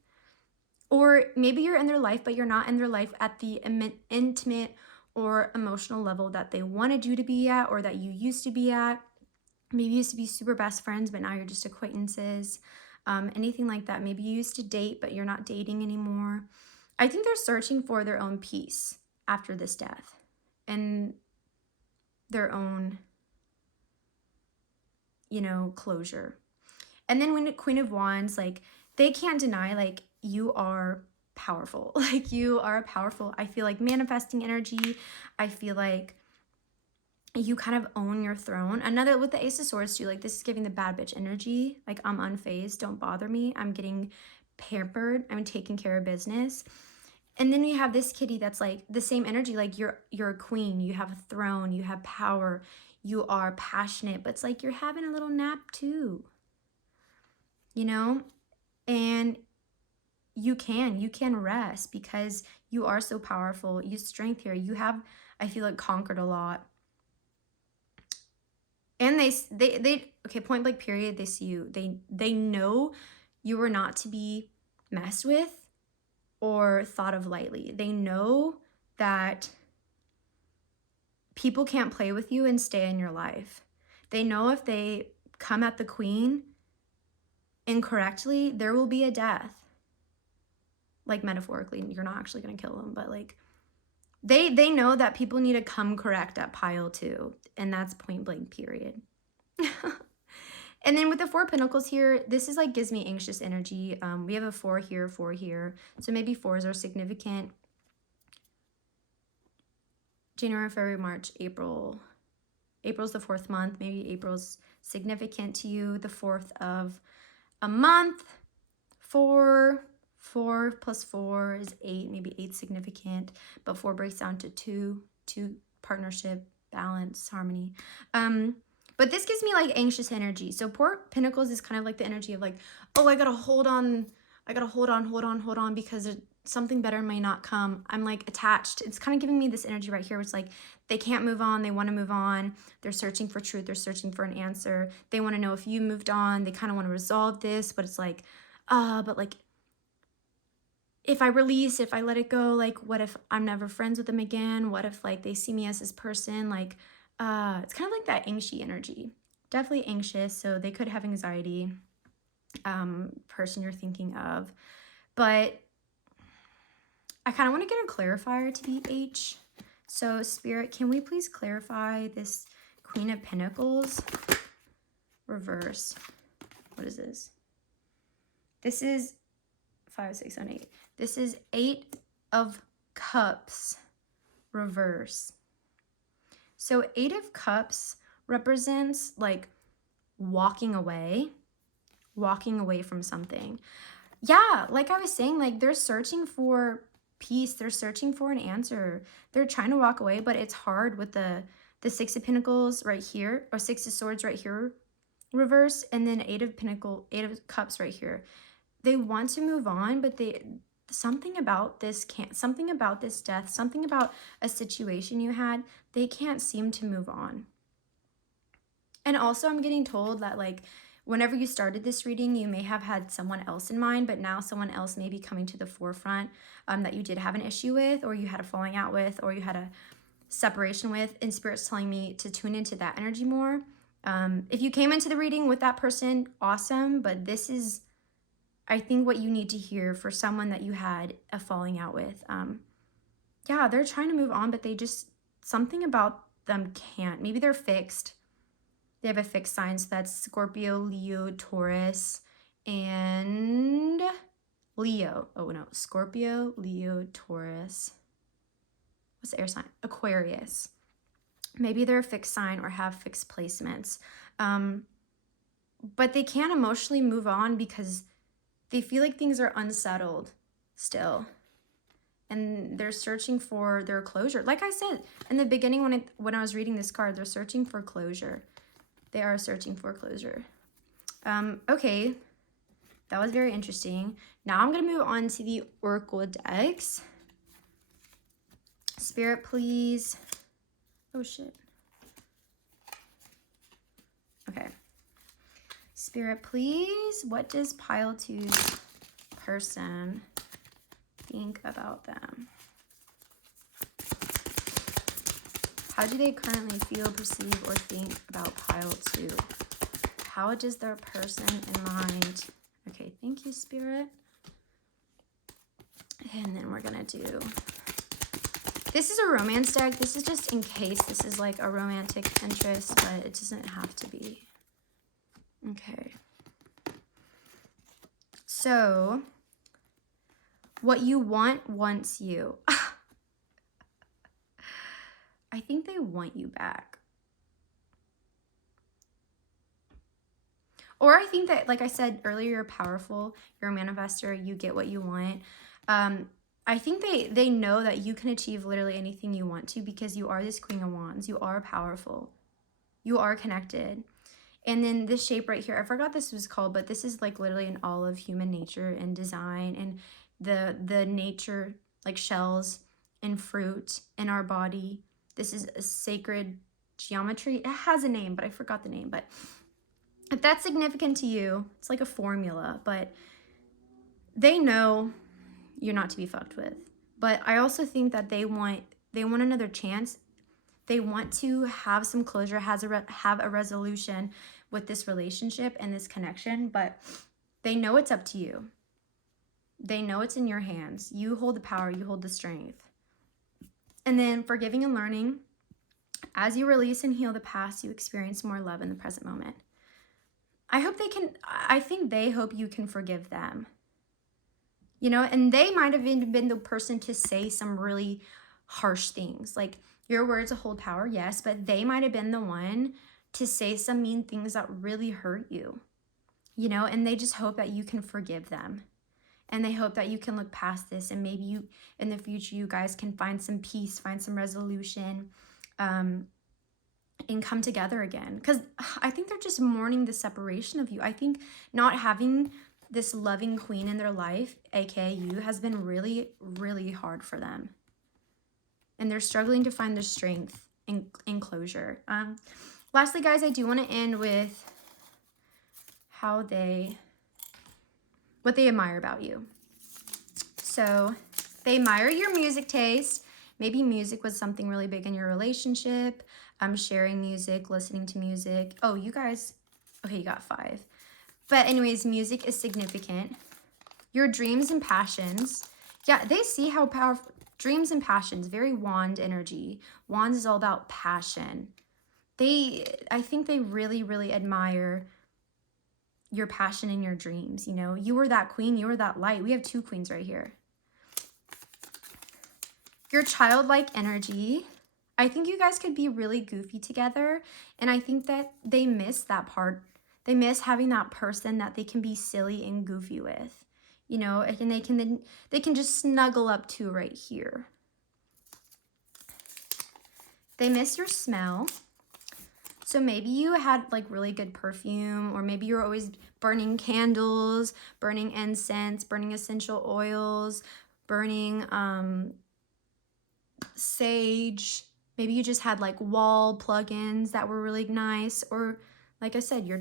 Or maybe you're in their life, but you're not in their life at the intimate or emotional level that they wanted you to be at, or that you used to be at. Maybe you used to be super best friends, but now you're just acquaintances. Anything like that. Maybe you used to date, but you're not dating anymore. I think they're searching for their own peace after this death, and their own, you know, closure. And then when the Queen of Wands, like, they can't deny, like, you are powerful. Like, you are powerful. I feel like manifesting energy. I feel like you kind of own your throne. Another with the Ace of Swords too, like, this is giving the bad bitch energy. Like, I'm unfazed, don't bother me. I'm getting pampered. I'm taking care of business. And then we have this kitty that's like the same energy. Like, you're a queen. You have a throne. You have power. You are passionate. But it's like you're having a little nap too. You know? And you can rest because you are so powerful. You strength here. You have, I feel like, conquered a lot. And they okay, point blank period, they see you. They know you are not to be messed with or thought of lightly. They know that people can't play with you and stay in your life. They know if they come at the queen incorrectly, there will be a death. Like, metaphorically, you're not actually going to kill them, but like, They know that people need to come correct at pile 2, and that's point blank, period. And then with the 4 Pentacles here, this is like gives me anxious energy. We have a 4 here, 4 here. So maybe 4s are significant. January, February, March, April. April's the 4th month. Maybe April's significant to you. The 4th of a month. 4 plus 4 is 8. Maybe 8 significant. But 4 breaks down to 2. 2 partnership, balance, harmony. But this gives me like anxious energy. So 4 Pentacles is kind of like the energy of like, oh, I gotta hold on. I gotta hold on because something better may not come. I'm like attached. It's kind of giving me this energy right here. It's like they can't move on. They want to move on. They're searching for truth. They're searching for an answer. They want to know if you moved on. They kind of want to resolve this, but it's like, but like, if I release, if I let it go, like, what if I'm never friends with them again? What if like they see me as this person? Like, it's kind of like that anxious energy. Definitely anxious. So they could have anxiety. Person you're thinking of, but I kind of want to get a clarifier to be H. So Spirit, can we please clarify this Queen of Pentacles reverse? What is this? This is 5, 6, 7, 8. This is 8 of Cups reverse. So 8 of Cups represents like walking away from something. Yeah, like I was saying, like they're searching for peace. They're searching for an answer. They're trying to walk away, but it's hard with the 6 of Pentacles right here, or 6 of Swords right here, reverse, and then 8 of Cups right here. They want to move on, but something about this death, something about a situation you had, they can't seem to move on. And also I'm getting told that like whenever you started this reading, you may have had someone else in mind, but now someone else may be coming to the forefront that you did have an issue with, or you had a falling out with, or you had a separation with, and Spirit's telling me to tune into that energy more. If you came into the reading with that person, awesome, but this is, I think, what you need to hear for someone that you had a falling out with. Yeah, they're trying to move on, but they just, something about them can't. Maybe they're fixed. They have a fixed sign, so that's Scorpio, Leo, Taurus, and Leo. Oh no, Scorpio, Leo, Taurus. What's the air sign? Aquarius. Maybe they're a fixed sign or have fixed placements. But they can't emotionally move on because they feel like things are unsettled still. And they're searching for their closure. Like I said in the beginning when I was reading this card, they're searching for closure. They are searching for closure. Okay, that was very interesting. Now I'm going to move on to the Oracle decks. Spirit, please. Oh, shit. Okay. Spirit, please. What does pile 2's person think about them? How do they currently feel, perceive, or think about pile 2? How does their person in mind? Okay, thank you, Spirit. And then we're going to do... This is a romance deck. This is just in case this is like a romantic interest, but it doesn't have to be. Okay. So, what you want wants you. I think they want you back. Or I think that, like I said earlier, you're powerful. You're a manifestor. You get what you want. I think they know that you can achieve literally anything you want to because you are this Queen of Wands. You are powerful. You are connected. And then this shape right here, I forgot this was called, but this is like literally an all of human nature and design and the nature, like shells and fruit in our body. This is a sacred geometry. It has a name, but I forgot the name. But if that's significant to you, it's like a formula, but they know you're not to be fucked with. But I also think that they want another chance. They want to have some closure, have a resolution with this relationship and this connection, but they know it's up to you. They know it's in your hands. You hold the power, you hold the strength. And then forgiving and learning. As you release and heal the past, you experience more love in the present moment. I think they hope you can forgive them. You know, and they might have even been the person to say some really harsh things. Like, your words hold power, yes, but they might have been the one to say some mean things that really hurt you. You know, and they just hope that you can forgive them. And they hope that you can look past this, and maybe you, in the future, you guys can find some peace, find some resolution, and come together again. Because I think they're just mourning the separation of you. I think not having this loving queen in their life, aka you, has been really, really hard for them. And they're struggling to find their strength in closure. Lastly, guys, I do want to end with what they admire about you. So they admire your music taste. Maybe music was something really big in your relationship. Sharing music, listening to music. Oh, you guys, okay, you got 5. But anyways, music is significant. Your dreams and passions. Yeah, they see how powerful, dreams and passions, very wand energy. Wands is all about passion. I think they really, really admire your passion and your dreams. You know, you were that queen, you were that light. We have 2 queens right here. Your childlike energy. I think you guys could be really goofy together. And I think that they miss that part. They miss having that person that they can be silly and goofy with. You know, and they can just snuggle up to right here. They miss your smell. So maybe you had like really good perfume, or maybe you were always burning candles, burning incense, burning essential oils, burning sage. Maybe you just had like wall plugins that were really nice, or like I said, your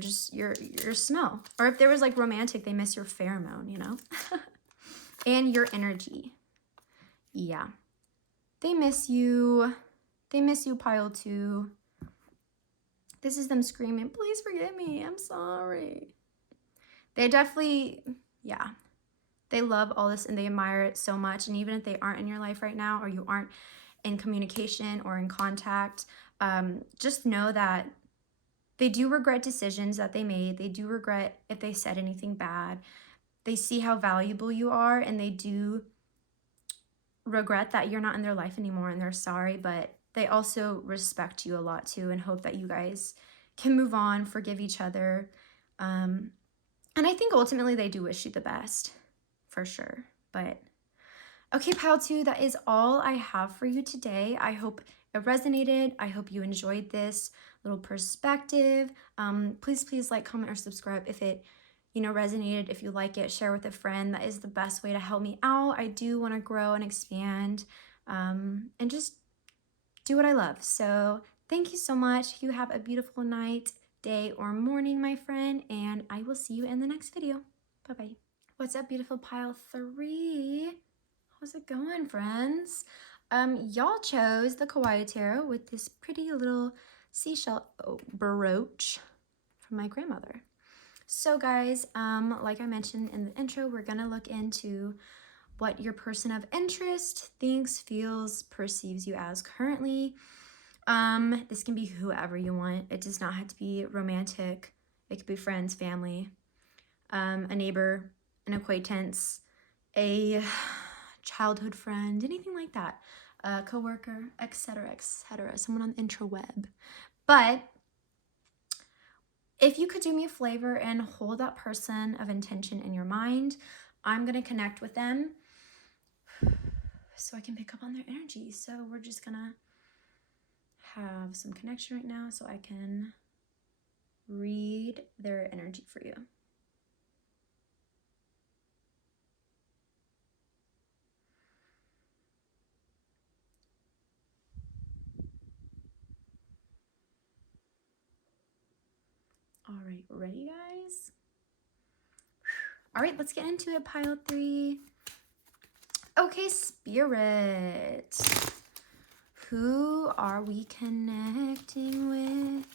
smell. Or if there was like romantic, they miss your pheromone, you know? And your energy. Yeah. They miss you. They miss you, pile 2. This is them screaming, please forgive me, I'm sorry. They definitely, yeah. They love all this and they admire it so much. And even if they aren't in your life right now, or you aren't in communication or in contact, just know that they do regret decisions that they made. They do regret if they said anything bad. They see how valuable you are, and they do regret that you're not in their life anymore, and they're sorry, but they also respect you a lot too, and hope that you guys can move on, forgive each other. And I think ultimately they do wish you the best, for sure. But okay, pile 2, that is all I have for you today. I hope it resonated. I hope you enjoyed this little perspective. Please like, comment, or subscribe if it resonated. If you like it, share with a friend. That is the best way to help me out. I do want to grow and expand, and just do what I love. So thank you so much. You have a beautiful night, day, or morning, my friend, and I will see you in the next video. Bye-bye. What's up, beautiful pile 3? How's it going, friends? Y'all chose the Kawaii Tarot with this pretty little seashell brooch from my grandmother. So guys, like I mentioned in the intro, we're gonna look into what your person of interest thinks, feels, perceives you as currently. This can be whoever you want. It does not have to be romantic. It could be friends, family, a neighbor, an acquaintance, a childhood friend, anything like that, a coworker, etc., someone on the interweb. But if you could do me a favor and hold that person of intention in your mind, I'm going to connect with them so I can pick up on their energy. So we're just going to have some connection right now so I can read their energy for you. All right, ready, guys? All right, let's get into it, pile 3. Okay, Spirit. Who are we connecting with?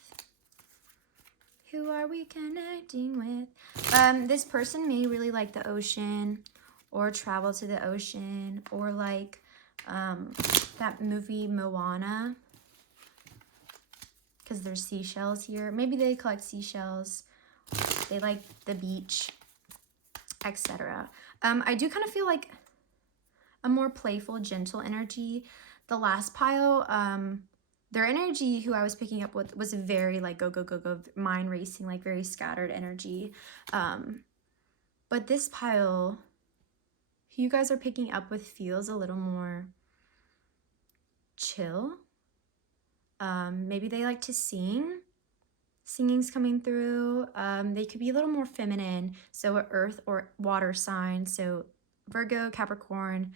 Who are we connecting with? This person may really like the ocean, or travel to the ocean, or like that movie Moana, because there's seashells here. Maybe they collect seashells. They like the beach, etc. I do kind of feel like a more playful, gentle energy. The last pile, their energy, who I was picking up with, was very like go, go, go, go, mind racing, like very scattered energy. But this pile, who you guys are picking up with, feels a little more chill. Maybe they like to sing. Singing's coming through. They could be a little more feminine. So an earth or water sign. So Virgo, Capricorn,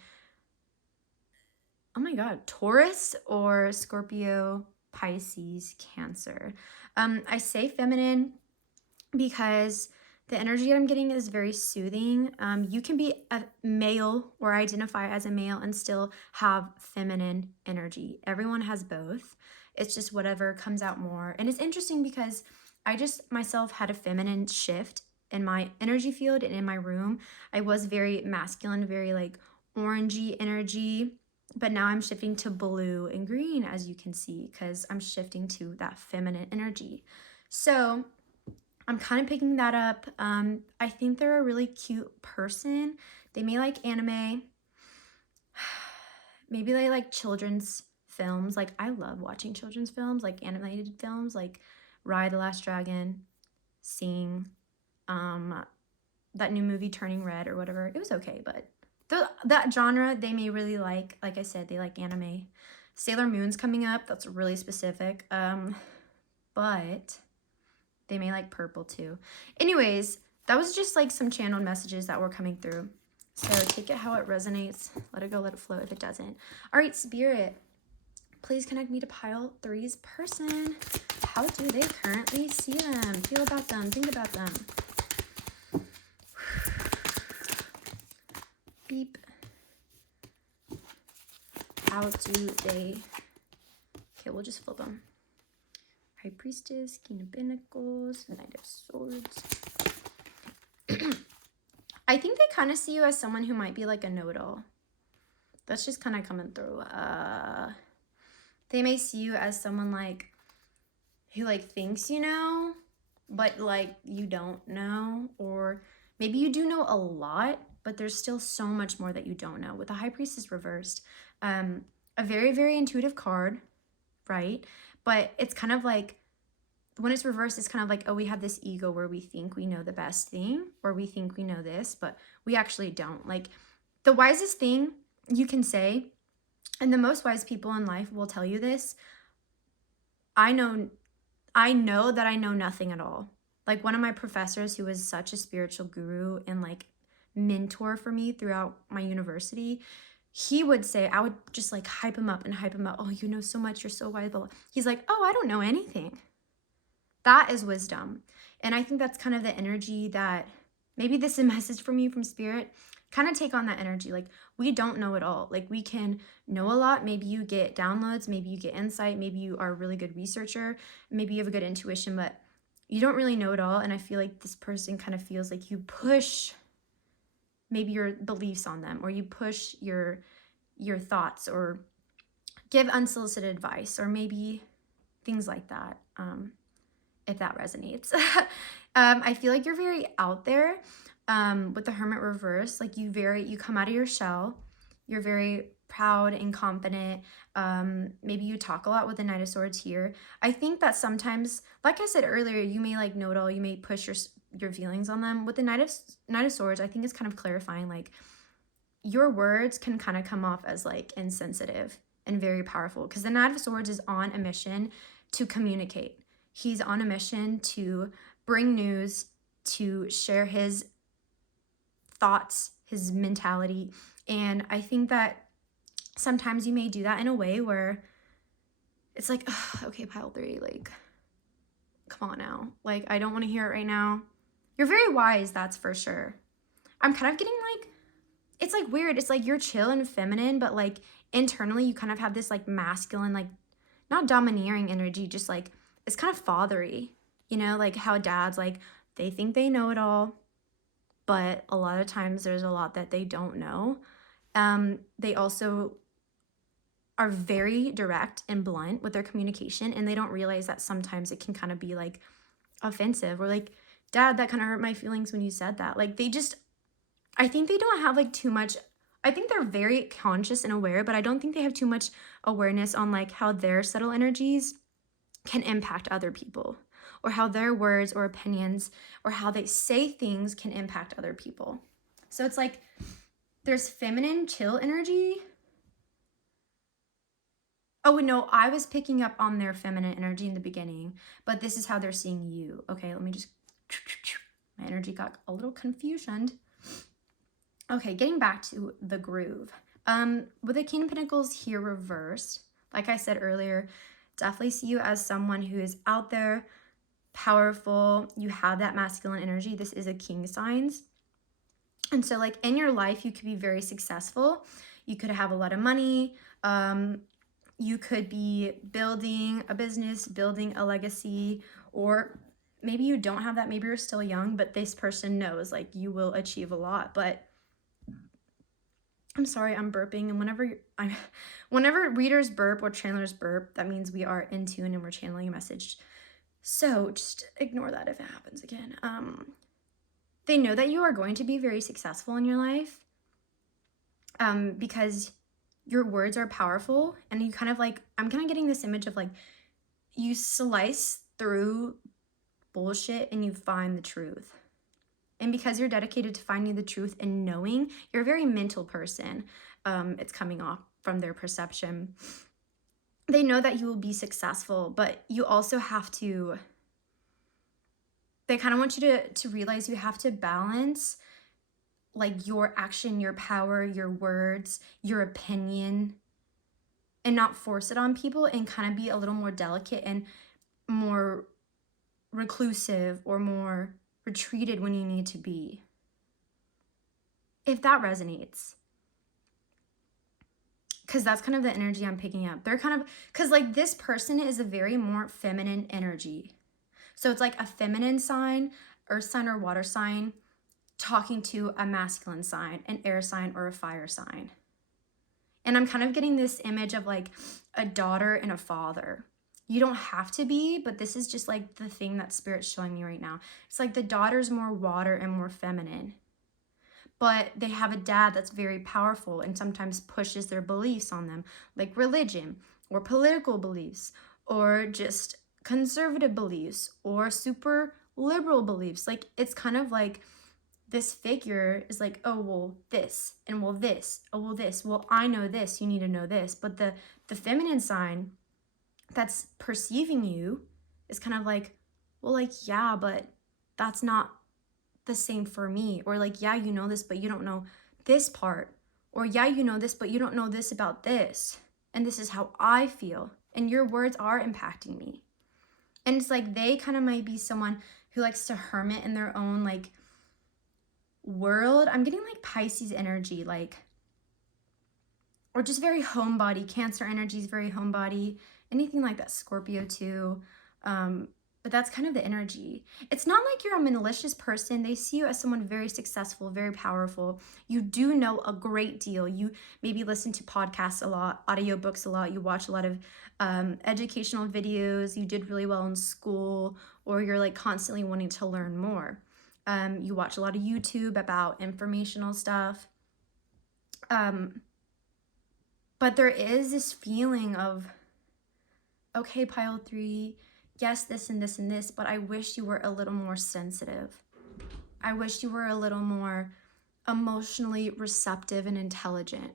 oh my God, Taurus or Scorpio, Pisces, Cancer. I say feminine because the energy I'm getting is very soothing. You can be a male or identify as a male and still have feminine energy. Everyone has both. It's just whatever comes out more. And it's interesting because I just myself had a feminine shift in my energy field and in my room. I was very masculine, very like orangey energy. But now I'm shifting to blue and green, as you can see, because I'm shifting to that feminine energy. So I'm kind of picking that up. I think they're a really cute person. They may like anime. Maybe they like children's films. Like I love watching children's films, like animated films, like Raya the Last Dragon, Sing, that new movie Turning Red or whatever. It was okay, but that genre they may really like. Like I said, they like anime. Sailor Moon's coming up. That's really specific. But they may like purple too. Anyways, that was just like some channeled messages that were coming through. So take it how it resonates. Let it go, let it flow if it doesn't. All right, Spirit, please connect me to pile 3's person. How do they currently see them? Feel about them, think about them. Beep. How do they... Okay, we'll just flip them. High Priestess, King of Pentacles, Knight of Swords. I think they kind of see you as someone who might be like a know-it-all. That's just kind of coming through. They may see you as someone like who like thinks you know, but like you don't know, or maybe you do know a lot, but there's still so much more that you don't know. With the High Priestess reversed, a very, very intuitive card, right? But it's kind of like, when it's reversed, it's kind of like, oh, we have this ego where we think we know the best thing, or we think we know this, but we actually don't. Like, the wisest thing you can say, and the most wise people in life will tell you this, I know that I know nothing at all. Like, one of my professors who was such a spiritual guru and like mentor for me throughout my university, he would say, I would just like hype him up and hype him up. Oh, you know so much. You're so wise. He's like, oh, I don't know anything. That is wisdom. And I think that's kind of the energy that maybe this is a message from you from Spirit. Kind of take on that energy. Like, we don't know it all. Like, we can know a lot. Maybe you get downloads. Maybe you get insight. Maybe you are a really good researcher. Maybe you have a good intuition, but you don't really know it all. And I feel like this person kind of feels like you push maybe your beliefs on them, or you push your thoughts, or give unsolicited advice, or maybe things like that, if that resonates. I feel like you're very out there with the Hermit reverse. Like, you come out of your shell. You're very proud and confident. Maybe you talk a lot with the Knight of Swords here. I think that sometimes, like I said earlier, you may like know it all. You may push your feelings on them. With the Knight of Swords, I think it's kind of clarifying, like, your words can kind of come off as like insensitive and very powerful, because the Knight of Swords is on a mission to communicate. He's on a mission to bring news, to share his thoughts, his mentality. And I think that sometimes you may do that in a way where it's like, okay, pile 3, like, come on now. Like, I don't want to hear it right now. You're very wise, that's for sure. I'm kind of getting like, it's like weird. It's like you're chill and feminine, but like internally you kind of have this like masculine, like not domineering energy, just like it's kind of fathery, you know, like how dads, like, they think they know it all, but a lot of times there's a lot that they don't know. They also are very direct and blunt with their communication, and they don't realize that sometimes it can kind of be like offensive, or like, Dad, that kind of hurt my feelings when you said that. Like, I think they don't have like too much. I think they're very conscious and aware, but I don't think they have too much awareness on like how their subtle energies can impact other people, or how their words or opinions or how they say things can impact other people. So it's like there's feminine chill energy. Oh, no, I was picking up on their feminine energy in the beginning, but this is how they're seeing you. Okay, let me just, my energy got a little confusioned. Okay, getting back to the groove. With the King of Pentacles here reversed, like I said earlier, definitely see you as someone who is out there, powerful. You have that masculine energy. This is a king signs. And so like in your life, you could be very successful. You could have a lot of money. You could be building a business, building a legacy, or maybe you don't have that. Maybe you're still young, but this person knows like you will achieve a lot. But I'm sorry, I'm burping. And whenever readers burp or channelers burp, that means we are in tune and we're channeling a message. So just ignore that if it happens again. They know that you are going to be very successful in your life because your words are powerful, and you kind of like, I'm kind of getting this image of like, you slice through bullshit and you find the truth. And because you're dedicated to finding the truth and knowing, you're a very mental person. It's coming off from their perception. They know that you will be successful, but you also have to, they kind of want you to realize you have to balance like your action, your power, your words, your opinion, and not force it on people, and kind of be a little more delicate and more reclusive or more retreated when you need to be. If that resonates. Because that's kind of the energy I'm picking up. They're kind of, because like this person is a very more feminine energy. So it's like a feminine sign, earth sign or water sign, talking to a masculine sign, an air sign or a fire sign. And I'm kind of getting this image of like a daughter and a father. You don't have to be, but this is just like the thing that Spirit's showing me right now. It's like the daughter's more water and more feminine, but they have a dad that's very powerful and sometimes pushes their beliefs on them, like religion or political beliefs or just conservative beliefs or super liberal beliefs. Like it's kind of like this figure is like, oh, well, this, and well, this, oh, well, this, well, I know this, you need to know this. But the feminine sign that's perceiving you is kind of like, well, like, yeah, but that's not the same for me. Or like, yeah, you know this, but you don't know this part. Or yeah, you know this, but you don't know this about this. And this is how I feel. And your words are impacting me. And it's like they kind of might be someone who likes to hermit in their own like world. I'm getting like Pisces energy, like, or just very homebody. Cancer energy is very homebody. Anything like that, Scorpio too. But that's kind of the energy. It's not like you're a malicious person. They see you as someone very successful, very powerful. You do know a great deal. You maybe listen to podcasts a lot, audiobooks a lot. You watch a lot of educational videos. You did really well in school, or you're like constantly wanting to learn more. You watch a lot of YouTube about informational stuff. But there is this feeling of, okay, pile 3, yes, this and this and this, but I wish you were a little more sensitive. I wish you were a little more emotionally receptive and intelligent.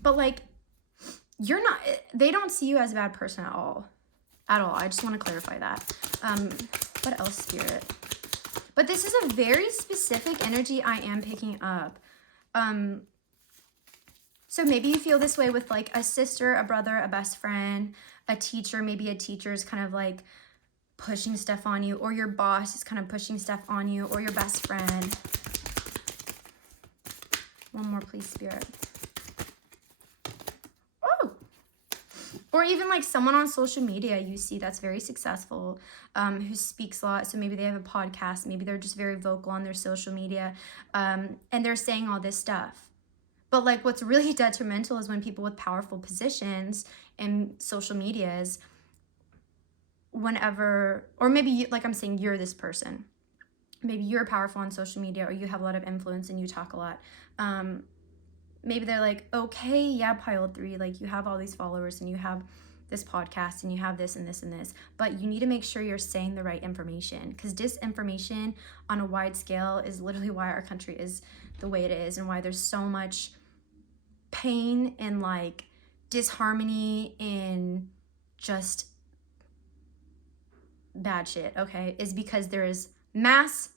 But like, you're not, they don't see you as a bad person at all. At all. I just want to clarify that. What else, Spirit? But this is a very specific energy I am picking up. So maybe you feel this way with like a sister, a brother, a best friend, a teacher. Maybe a teacher is kind of like pushing stuff on you, or your boss is kind of pushing stuff on you, or your best friend. One more, please, Spirit. Oh! Or even like someone on social media you see that's very successful, who speaks a lot. So maybe they have a podcast. Maybe they're just very vocal on their social media, and they're saying all this stuff. But like what's really detrimental is when people with powerful positions in social medias, whenever, or maybe you, like I'm saying, you're this person. Maybe you're powerful on social media, or you have a lot of influence and you talk a lot. Maybe they're like, okay, yeah, pile 3, like you have all these followers and you have this podcast and you have this and this and this, but you need to make sure you're saying the right information, because disinformation on a wide scale is literally why our country is the way it is and why there's so much pain and like disharmony and just bad shit, okay, is because there is mass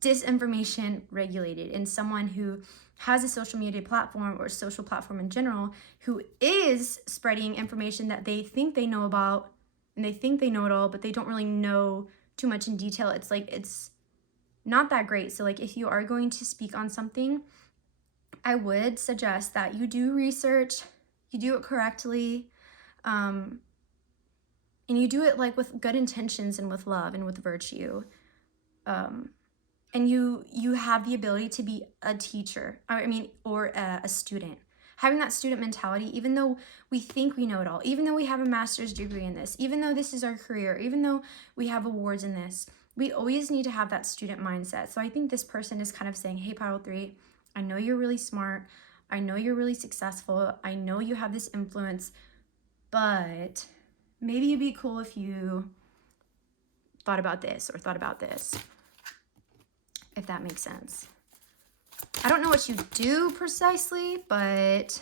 disinformation regulated, and someone who has a social media platform or social platform in general who is spreading information that they think they know about and they think they know it all, but they don't really know too much in detail. It's like, it's not that great. So like if you are going to speak on something, I would suggest that you do research, you do it correctly, and you do it like with good intentions and with love and with virtue. And you have the ability to be a teacher, or a student. Having that student mentality, even though we think we know it all, even though we have a master's degree in this, even though this is our career, even though we have awards in this, we always need to have that student mindset. So I think this person is kind of saying, hey, Pile 3, I know you're really smart. I know you're really successful. I know you have this influence, but maybe it'd be cool if you thought about this or thought about this, if that makes sense. I don't know what you do precisely, but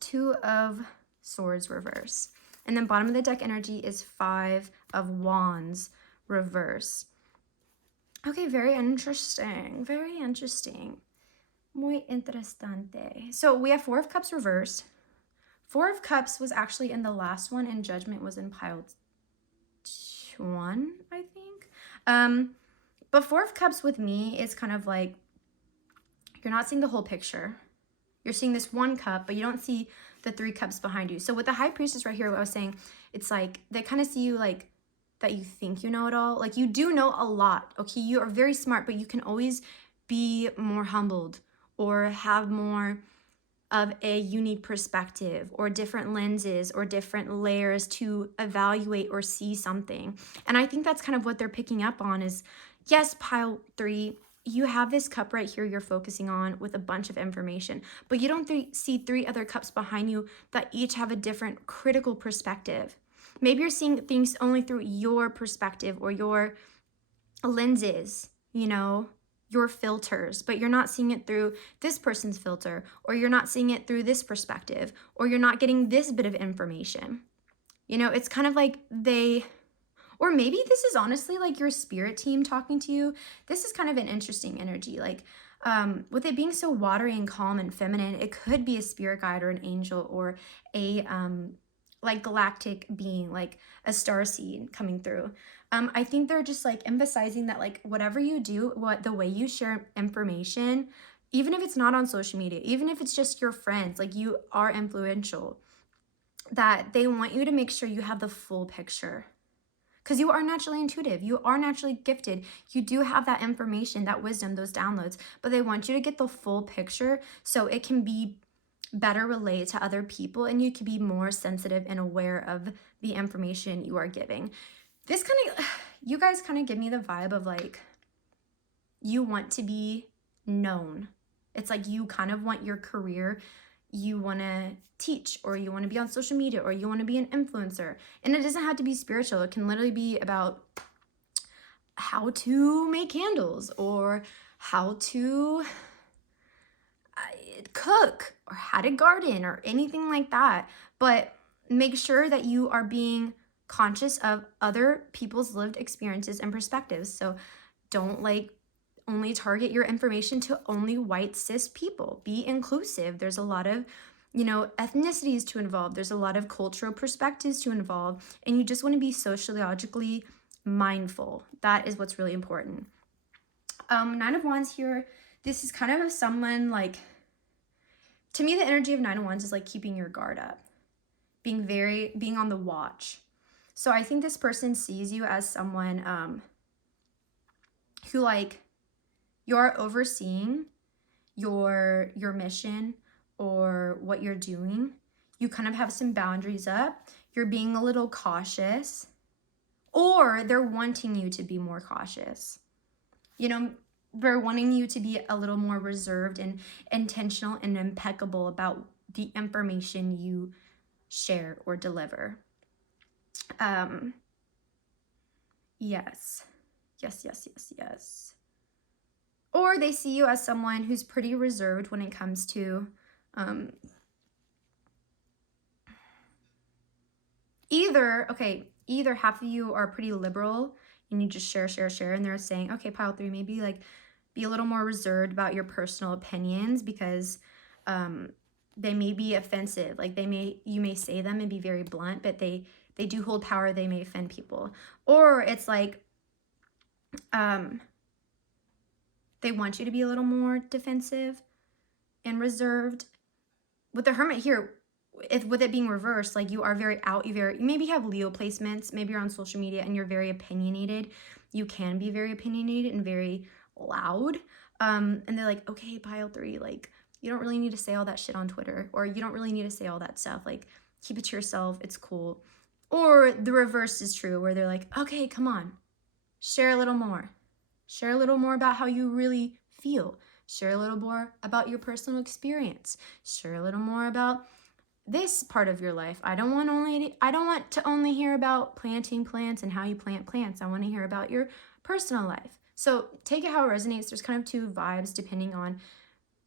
2 of Swords reverse. And then bottom of the deck energy is 5 of Wands reverse. Okay, very interesting. Very interesting. Muy interesante. So we have 4 of Cups reversed. 4 of Cups was actually in the last one, and Judgment was in pile 1, I think. But 4 of Cups with me is kind of like, you're not seeing the whole picture. You're seeing this 1 cup, but you don't see the 3 cups behind you. So with the High Priestess right here, what I was saying, it's like they kind of see you like that you think you know it all. Like you do know a lot, okay? You are very smart, but you can always be more humbled or have more of a unique perspective or different lenses or different layers to evaluate or see something. And I think that's kind of what they're picking up on is, yes, Pile 3, you have this cup right here you're focusing on with a bunch of information, but you don't see 3 other cups behind you that each have a different critical perspective. Maybe you're seeing things only through your perspective or your lenses, you know, your filters, but you're not seeing it through this person's filter, or you're not seeing it through this perspective, or you're not getting this bit of information. You know, it's kind of like or maybe this is honestly like your spirit team talking to you. This is kind of an interesting energy. Like with it being so watery and calm and feminine, it could be a spirit guide or an angel or a like galactic being, like a starseed coming through. I think they're just like emphasizing that like whatever you do, the way you share information, even if it's not on social media, even if it's just your friends, like you are influential, that they want you to make sure you have the full picture. Because you are naturally intuitive. You are naturally gifted. You do have that information, that wisdom, those downloads, but they want you to get the full picture so it can be better relayed to other people and you can be more sensitive and aware of the information you are giving. This kind of, you guys kind of give me the vibe of like, you want to be known. It's like you kind of want your career, you want to teach, or you want to be on social media, or you want to be an influencer. And it doesn't have to be spiritual. It can literally be about how to make candles or how to cook or how to garden or anything like that. But make sure that you are being conscious of other people's lived experiences and perspectives. So don't like only target your information to only white cis people. Be inclusive. There's a lot of, you know, ethnicities to involve. There's a lot of cultural perspectives to involve. And you just want to be sociologically mindful. That is what's really important. 9 of Wands here. This is kind of someone like, to me, the energy of 9 of Wands is like keeping your guard up, being on the watch. So I think this person sees you as someone who like you're overseeing, your mission or what you're doing. You kind of have some boundaries up. You're being a little cautious, or they're wanting you to be more cautious. You know, they're wanting you to be a little more reserved and intentional and impeccable about the information you share or deliver. Yes. Or they see you as someone who's pretty reserved when it comes to either half of you are pretty liberal and you just share, and they're saying, okay, pile 3, maybe like be a little more reserved about your personal opinions because they may be offensive. Like you may say them and be very blunt, but they do hold power. They may offend people. Or it's like they want you to be a little more defensive and reserved. With the Hermit here, with it being reversed, like you are very you maybe have Leo placements, maybe you're on social media and you're very opinionated. You can be very opinionated and very loud. And they're like, okay, pile 3, like you don't really need to say all that shit on Twitter, or you don't really need to say all that stuff. Like keep it to yourself. It's cool. Or the reverse is true, where they're like, okay, come on, share a little more. Share a little more about how you really feel. Share a little more about your personal experience. Share a little more about this part of your life. I don't want to only hear about planting plants and how you plant plants. I want to hear about your personal life. So take it how it resonates. There's kind of 2 vibes depending on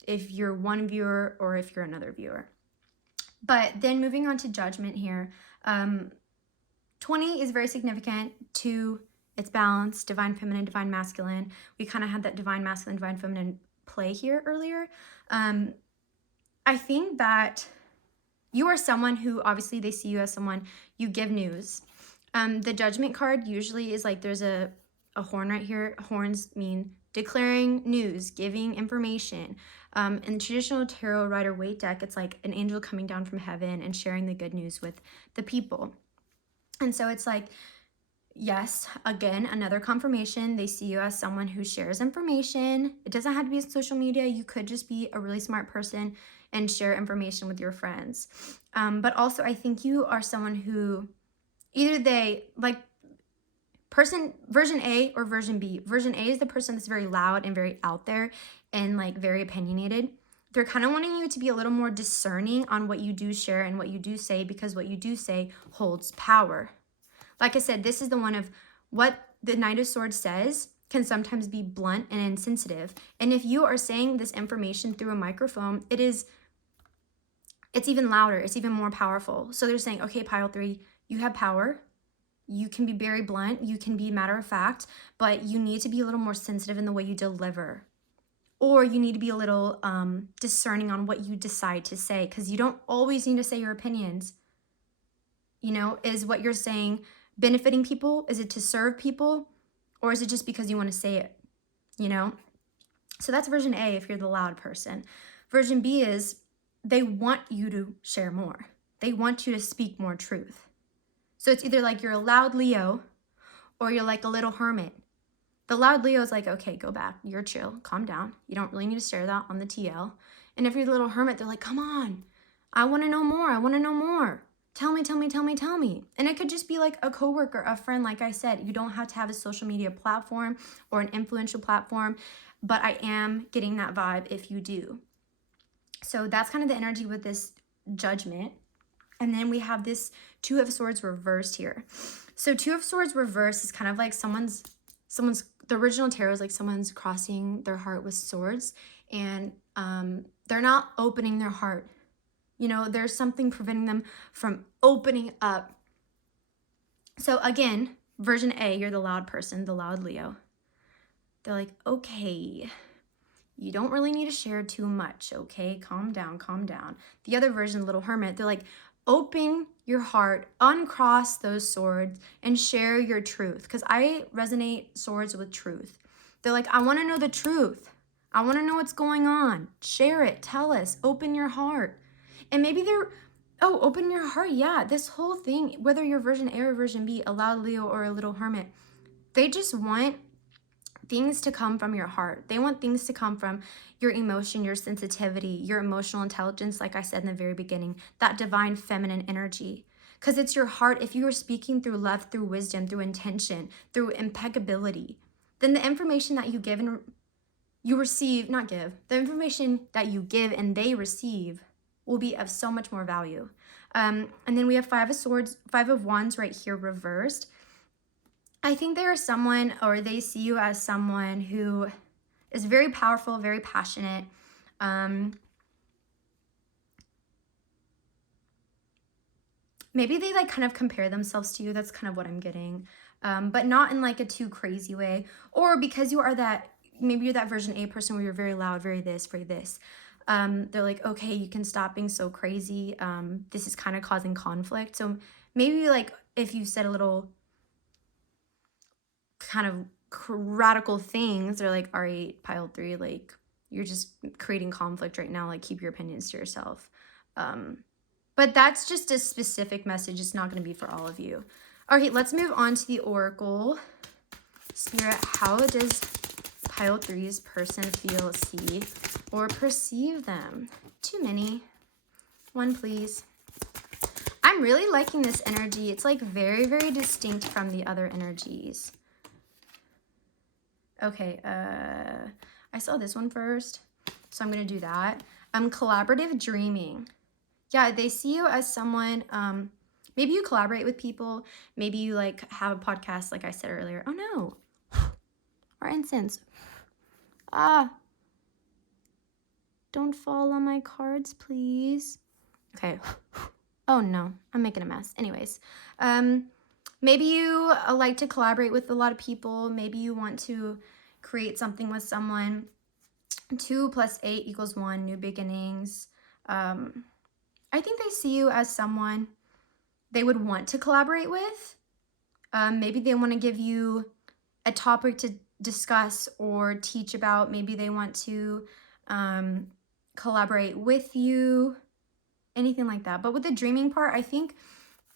if you're one viewer or if you're another viewer. But then moving on to Judgment here, 20 is very significant to its balance, divine feminine, divine masculine. We kind of had that divine masculine, divine feminine play here earlier. I think that you are someone who, obviously they see you as someone, you give news. The Judgment card usually is like, there's a horn right here. Horns mean declaring news, giving information. In the traditional tarot Rider Waite deck, it's like an angel coming down from heaven and sharing the good news with the people. And so it's like, yes, again, another confirmation. They see you as someone who shares information. It doesn't have to be social media. You could just be a really smart person and share information with your friends. But also, I think you are someone who either they like version A or version B. Version A is the person that's very loud and very out there and like very opinionated. They're kind of wanting you to be a little more discerning on what you do share and what you do say, because what you do say holds power. Like I said, this is the one of what the Knight of Swords says can sometimes be blunt and insensitive. And if you are saying this information through a microphone, it's even louder. It's even more powerful. So they're saying, okay, pile 3, you have power. You can be very blunt. You can be matter of fact, but you need to be a little more sensitive in the way you deliver. Or you need to be a little discerning on what you decide to say, because you don't always need to say your opinions. You know, is what you're saying benefiting people? Is it to serve people? Or is it just because you want to say it? You know? So that's version A if you're the loud person. Version B is they want you to share more. They want you to speak more truth. So it's either like you're a loud Leo or you're like a little hermit. The loud Leo is like, okay, go back. You're chill. Calm down. You don't really need to share that on the TL. And if you're the little hermit, they're like, come on. I want to know more. I want to know more. Tell me. And it could just be like a coworker, a friend. Like I said, you don't have to have a social media platform or an influential platform, but I am getting that vibe if you do. So that's kind of the energy with this Judgment. And then we have this 2 of Swords reversed here. So 2 of Swords reversed is kind of like the original tarot is like someone's crossing their heart with swords, and they're not opening their heart. You know, there's something preventing them from opening up. So again, version A, you're the loud person, the loud Leo. They're like, okay, you don't really need to share too much, okay? Calm down. The other version, little hermit, they're like, open your heart, uncross those swords, and share your truth. Because I resonate swords with truth. They're like, I want to know the truth. I want to know what's going on. Share it. Tell us. Open your heart. And maybe open your heart. Yeah, this whole thing, whether you're version A or version B, a loud Leo or a little hermit, they just want things to come from your heart. They want things to come from your emotion, your sensitivity, your emotional intelligence, like I said in the very beginning, that divine feminine energy. Because it's your heart. If you are speaking through love, through wisdom, through intention, through impeccability, then the information that you give and you receive, not give, the information that you give and they receive will be of so much more value. And then we have 5 of Swords, 5 of Wands right here reversed. I think they are someone, or they see you as someone who is very powerful, very passionate. Maybe they like kind of compare themselves to you. That's kind of what I'm getting. But not in like a too crazy way. Or because you are that, maybe you're that version A person where you're very loud, very this, very this. They're like, okay, you can stop being so crazy. This is kind of causing conflict. So maybe like if you said a little kind of radical things, they're like, all right, pile 3, like you're just creating conflict right now. Like keep your opinions to yourself. But that's just a specific message. It's not going to be for all of you. Okay, let's move on to the Oracle. Spirit, how does pile 3's person feel, see, or perceive them? Too many. 1, please. I'm really liking this energy. It's like very, very distinct from the other energies. Okay, I saw this one first, so I'm going to do that. Collaborative dreaming. Yeah, they see you as someone, maybe you collaborate with people, maybe you like have a podcast like I said earlier. Oh no, our incense. Don't fall on my cards, please. Okay. Oh no, I'm making a mess. Anyways, maybe you like to collaborate with a lot of people. Maybe you want to create something with someone. 2 + 8 = 1, new beginnings. I think they see you as someone they would want to collaborate with. Maybe they want to give you a topic to discuss or teach about. Maybe they want to collaborate with you, anything like that. But with the dreaming part, I think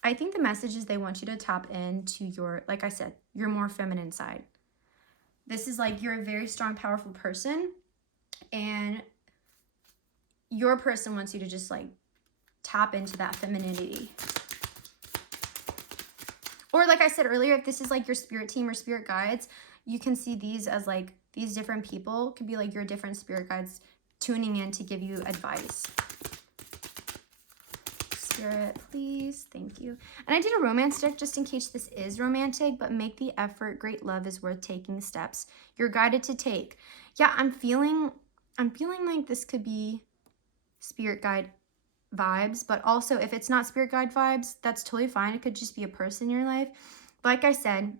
the message is they want you to tap into your, like I said, your more feminine side. This is like you're a very strong, powerful person, and your person wants you to just like tap into that femininity. Or like I said earlier, if this is like your spirit team or spirit guides, you can see these as like these different people could be like your different spirit guides tuning in to give you advice. Spirit, please. Thank you. And I did a romance deck just in case this is romantic, but make the effort. Great love is worth taking steps you're guided to take. Yeah, I'm feeling like this could be spirit guide vibes, but also if it's not spirit guide vibes, that's totally fine. It could just be a person in your life. Like I said,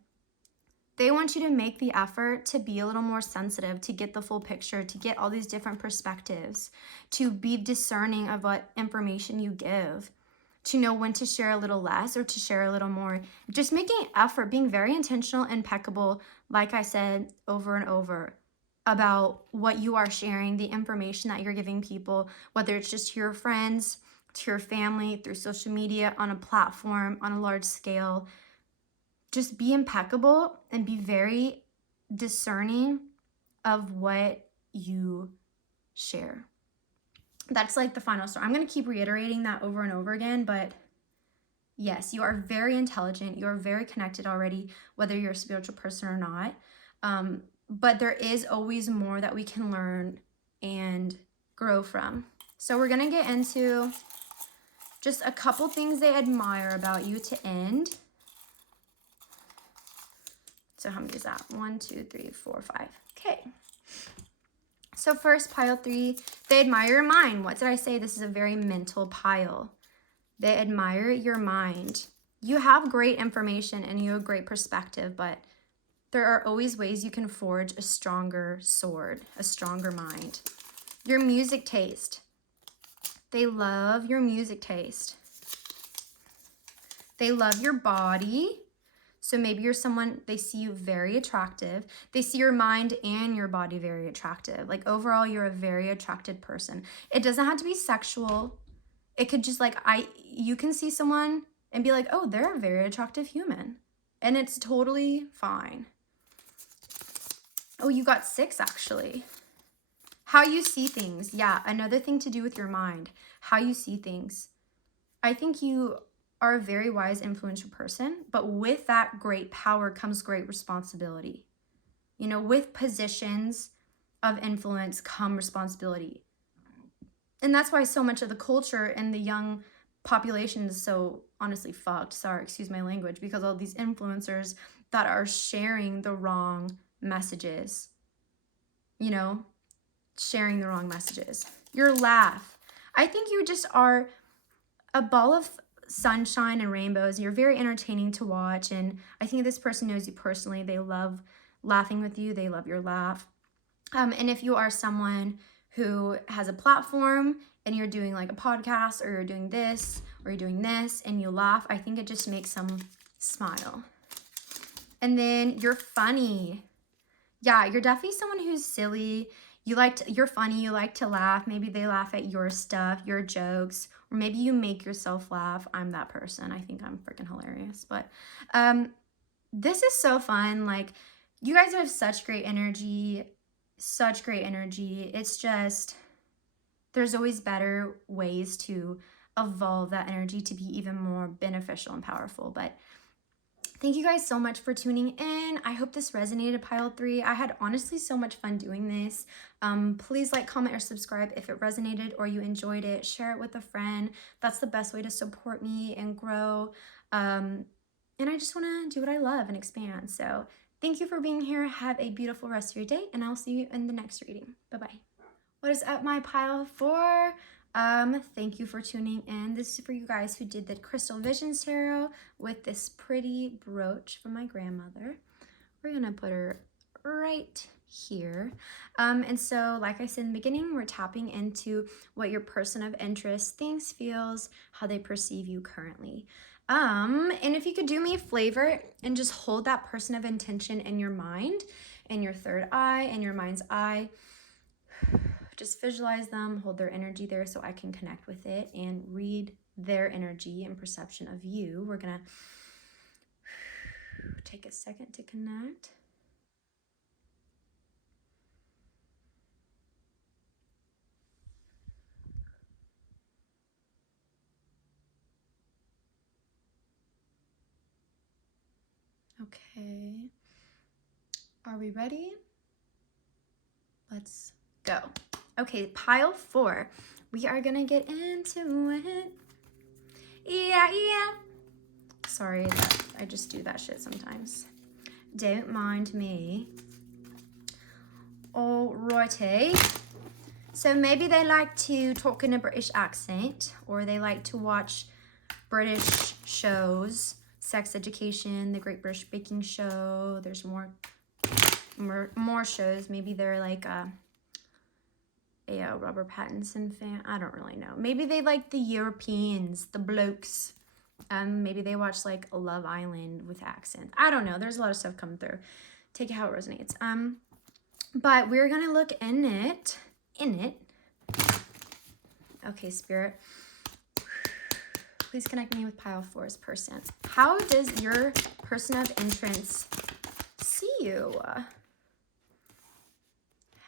they want you to make the effort to be a little more sensitive, to get the full picture, to get all these different perspectives, to be discerning of what information you give, to know when to share a little less or to share a little more. Just making an effort, being very intentional, impeccable, like I said over and over, about what you are sharing, the information that you're giving people, whether it's just to your friends, to your family, through social media, on a platform, on a large scale. Just be impeccable and be very discerning of what you share. That's like the final story. I'm going to keep reiterating that over and over again, but yes, you are very intelligent. You are very connected already, whether you're a spiritual person or not. But there is always more that we can learn and grow from. So we're going to get into just a couple things they admire about you to end. So how many is that? 1, 2, 3, 4, 5. Okay. So first, pile 3, they admire your mind. What did I say? This is a very mental pile. They admire your mind. You have great information and you have great perspective, but there are always ways you can forge a stronger sword, a stronger mind. Your music taste. They love your music taste. They love your body. So maybe you're someone, they see you very attractive. They see your mind and your body very attractive. Like overall, you're a very attracted person. It doesn't have to be sexual. It could just like, you can see someone and be like, oh, they're a very attractive human. And it's totally fine. Oh, you got 6 actually. How you see things. Yeah, another thing to do with your mind. How you see things. I think you are a very wise, influential person, but with that great power comes great responsibility. You know, with positions of influence come responsibility. And that's why so much of the culture and the young population is so honestly fucked. Sorry, excuse my language, because all these influencers that are sharing the wrong messages, you know, sharing the wrong messages. Your laugh. I think you just are a ball of sunshine and rainbows. You're very entertaining to watch. And I think this person knows you personally. They love laughing with you. They love your laugh. And if you are someone who has a platform and you're doing like a podcast or you're doing this or you're doing this and you laugh, I think it just makes them smile. And then you're funny. Yeah, you're definitely someone who's silly. You're funny, you like to laugh. Maybe they laugh at your stuff, your jokes, or maybe you make yourself laugh. I'm that person. I think I'm freaking hilarious. But this is so fun. Like, you guys have such great energy. Such great energy. It's just, there's always better ways to evolve that energy to be even more beneficial and powerful. But thank you guys so much for tuning in. I hope this resonated, Pile 3. I had honestly so much fun doing this. Please like, comment, or subscribe if it resonated or you enjoyed it. Share it with a friend. That's the best way to support me and grow. And I just want to do what I love and expand. So thank you for being here. Have a beautiful rest of your day, and I'll see you in the next reading. Bye-bye. What is up, my Pile 4? Thank you for tuning in. This is for you guys who did the Crystal Visions Tarot with this pretty brooch from my grandmother. We're gonna put her right here. And so, like I said in the beginning, we're tapping into what your person of interest thinks, feels, how they perceive you currently. And if you could do me a favor and just hold that person of intention in your mind, in your third eye, in your mind's eye. Just visualize them, hold their energy there so I can connect with it and read their energy and perception of you. We're gonna take a second to connect. Okay. Are we ready? Let's go. Okay, Pile 4. We are gonna get into it. Yeah. Sorry, I just do that shit sometimes. Don't mind me. Alrighty. So maybe they like to talk in a British accent, or they like to watch British shows, Sex Education, The Great British Baking Show. There's more shows. Maybe they're like a Robert Pattinson fan. I don't really know. Maybe they like the Europeans, the blokes. Maybe they watch like Love Island with accent. I don't know. There's a lot of stuff coming through. Take it how it resonates. But we're gonna look in it. Okay, Spirit. Please connect me with Pile 4's person. How does your person of interest see you?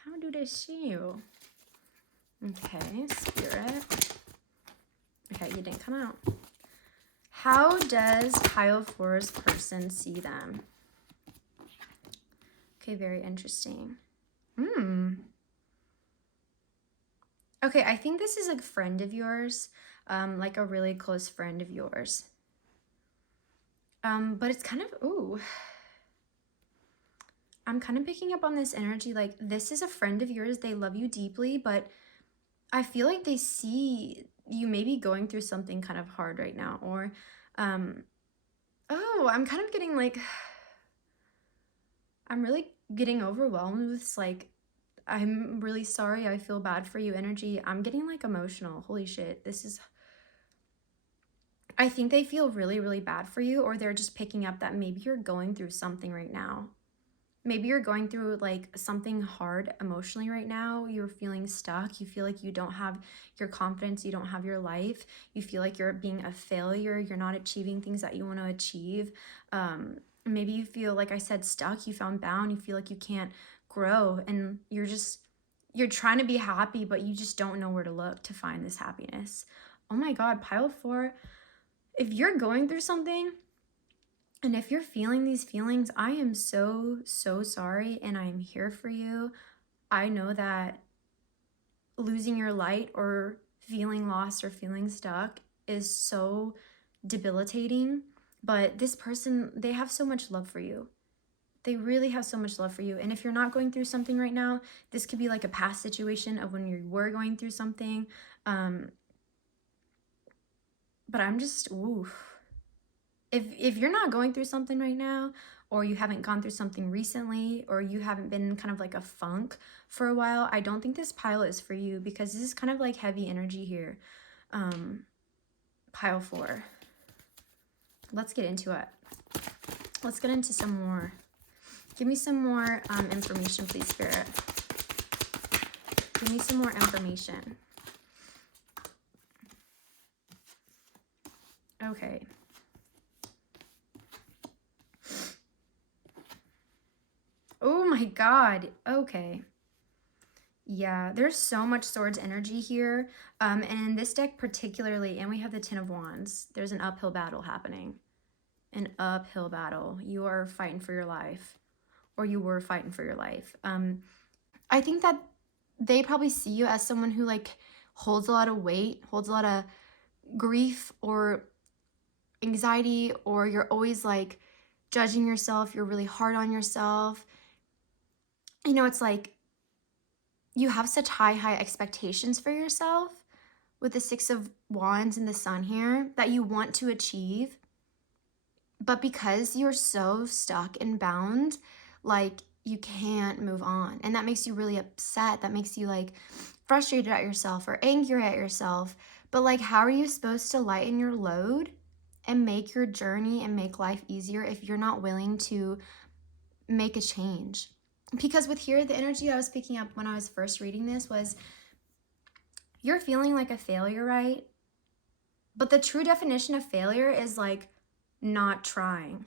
How do they see you? Okay, Spirit. Okay, you didn't come out. How does Pile 4's person see them? Okay, very interesting. Okay, I think this is a friend of yours, like a really close friend of yours. But it's kind of, I'm kind of picking up on this energy, like this is a friend of yours, they love you deeply, but I feel like they see you maybe going through something kind of hard right now, or, I'm kind of getting like, I'm really getting overwhelmed with like, I'm really sorry, I feel bad for you energy. I'm getting like emotional. Holy shit. This is, I think they feel really, really bad for you, or they're just picking up that maybe you're going through something right now. Maybe you're going through like something hard emotionally right now. You're feeling stuck. You feel like you don't have your confidence. You don't have your life. You feel like you're being a failure. You're not achieving things that you want to achieve. Maybe you feel, like I said, stuck. You found bound. You feel like you can't grow, and you're trying to be happy, but you just don't know where to look to find this happiness. Oh my God, pile 4. If you're going through something and if you're feeling these feelings, I am so, so sorry, and I am here for you. I know that losing your light or feeling lost or feeling stuck is so debilitating, but this person, they have so much love for you. They really have so much love for you. And if you're not going through something right now, this could be like a past situation of when you were going through something. But I'm just, oof. If you're not going through something right now, or you haven't gone through something recently, or you haven't been in kind of like a funk for a while, I don't think this pile is for you, because this is kind of like heavy energy here. Pile 4. Let's get into it. Let's get into some more. Give me some more information, please, Spirit. Give me some more information. Okay. Oh my God. Okay. Yeah, there's so much Swords energy here. And in this deck particularly, and we have the Ten of Wands, there's an uphill battle happening. An uphill battle. You are fighting for your life. Or you were fighting for your life. I think that they probably see you as someone who like holds a lot of weight, holds a lot of grief or anxiety, or you're always like judging yourself, you're really hard on yourself. You know, it's like you have such high expectations for yourself with the Six of Wands and the Sun here that you want to achieve. But because you're so stuck and bound, like you can't move on. And that makes you really upset. That makes you like frustrated at yourself or angry at yourself. But like, how are you supposed to lighten your load and make your journey and make life easier if you're not willing to make a change? Because with here, the energy I was picking up when I was first reading this was, you're feeling like a failure, right? But the true definition of failure is like not trying.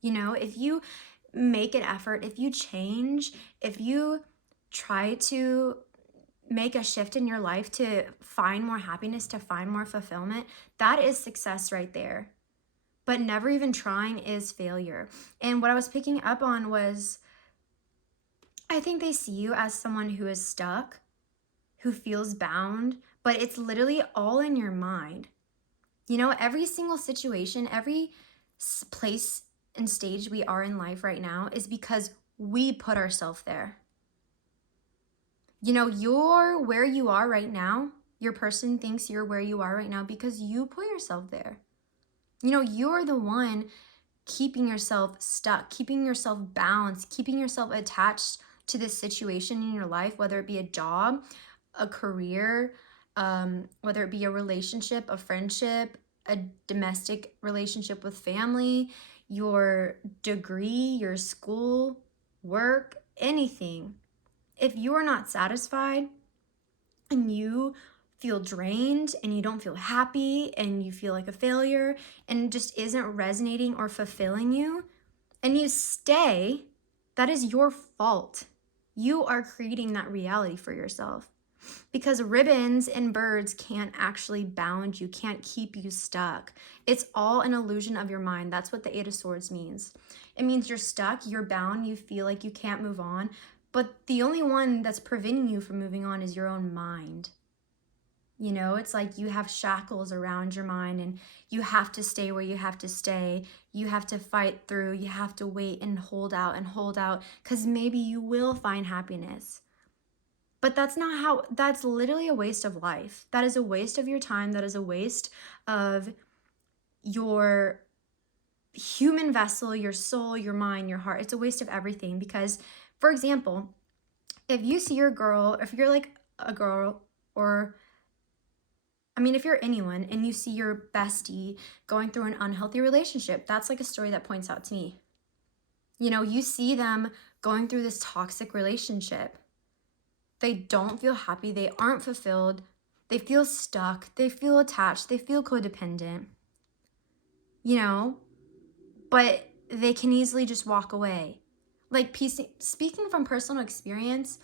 You know, if you make an effort, if you change, if you try to make a shift in your life to find more happiness, to find more fulfillment, that is success right there. But never even trying is failure. And what I was picking up on was, I think they see you as someone who is stuck, who feels bound, but it's literally all in your mind. You know, every single situation, every place and stage we are in life right now is because we put ourselves there. You know, you're where you are right now. Your person thinks you're where you are right now because you put yourself there. You know, you're the one keeping yourself stuck, keeping yourself bound, keeping yourself attached to this situation in your life, whether it be a job, a career, whether it be a relationship, a friendship, a domestic relationship with family, your degree, your school, work, anything. If you are not satisfied and you feel drained and you don't feel happy and you feel like a failure and it just isn't resonating or fulfilling you, and you stay, that is your fault. You are creating that reality for yourself. Because ribbons and birds can't actually bound you, can't keep you stuck. It's all an illusion of your mind. That's what the Eight of Swords means. It means you're stuck, you're bound, you feel like you can't move on. But the only one that's preventing you from moving on is your own mind. You know, it's like you have shackles around your mind and you have to stay where you have to stay. You have to fight through, you have to wait and hold out because maybe you will find happiness. But that's not how, that's literally a waste of life. That is a waste of your time. That is a waste of your human vessel, your soul, your mind, your heart. It's a waste of everything because, for example, if you see your girl, if you're like a girl or, I mean, if you're anyone and you see your bestie going through an unhealthy relationship, that's like a story that points out to me. You know, you see them going through this toxic relationship. They don't feel happy, they aren't fulfilled, they feel stuck, they feel attached, they feel codependent, you know, but they can easily just walk away. like speaking from personal experience,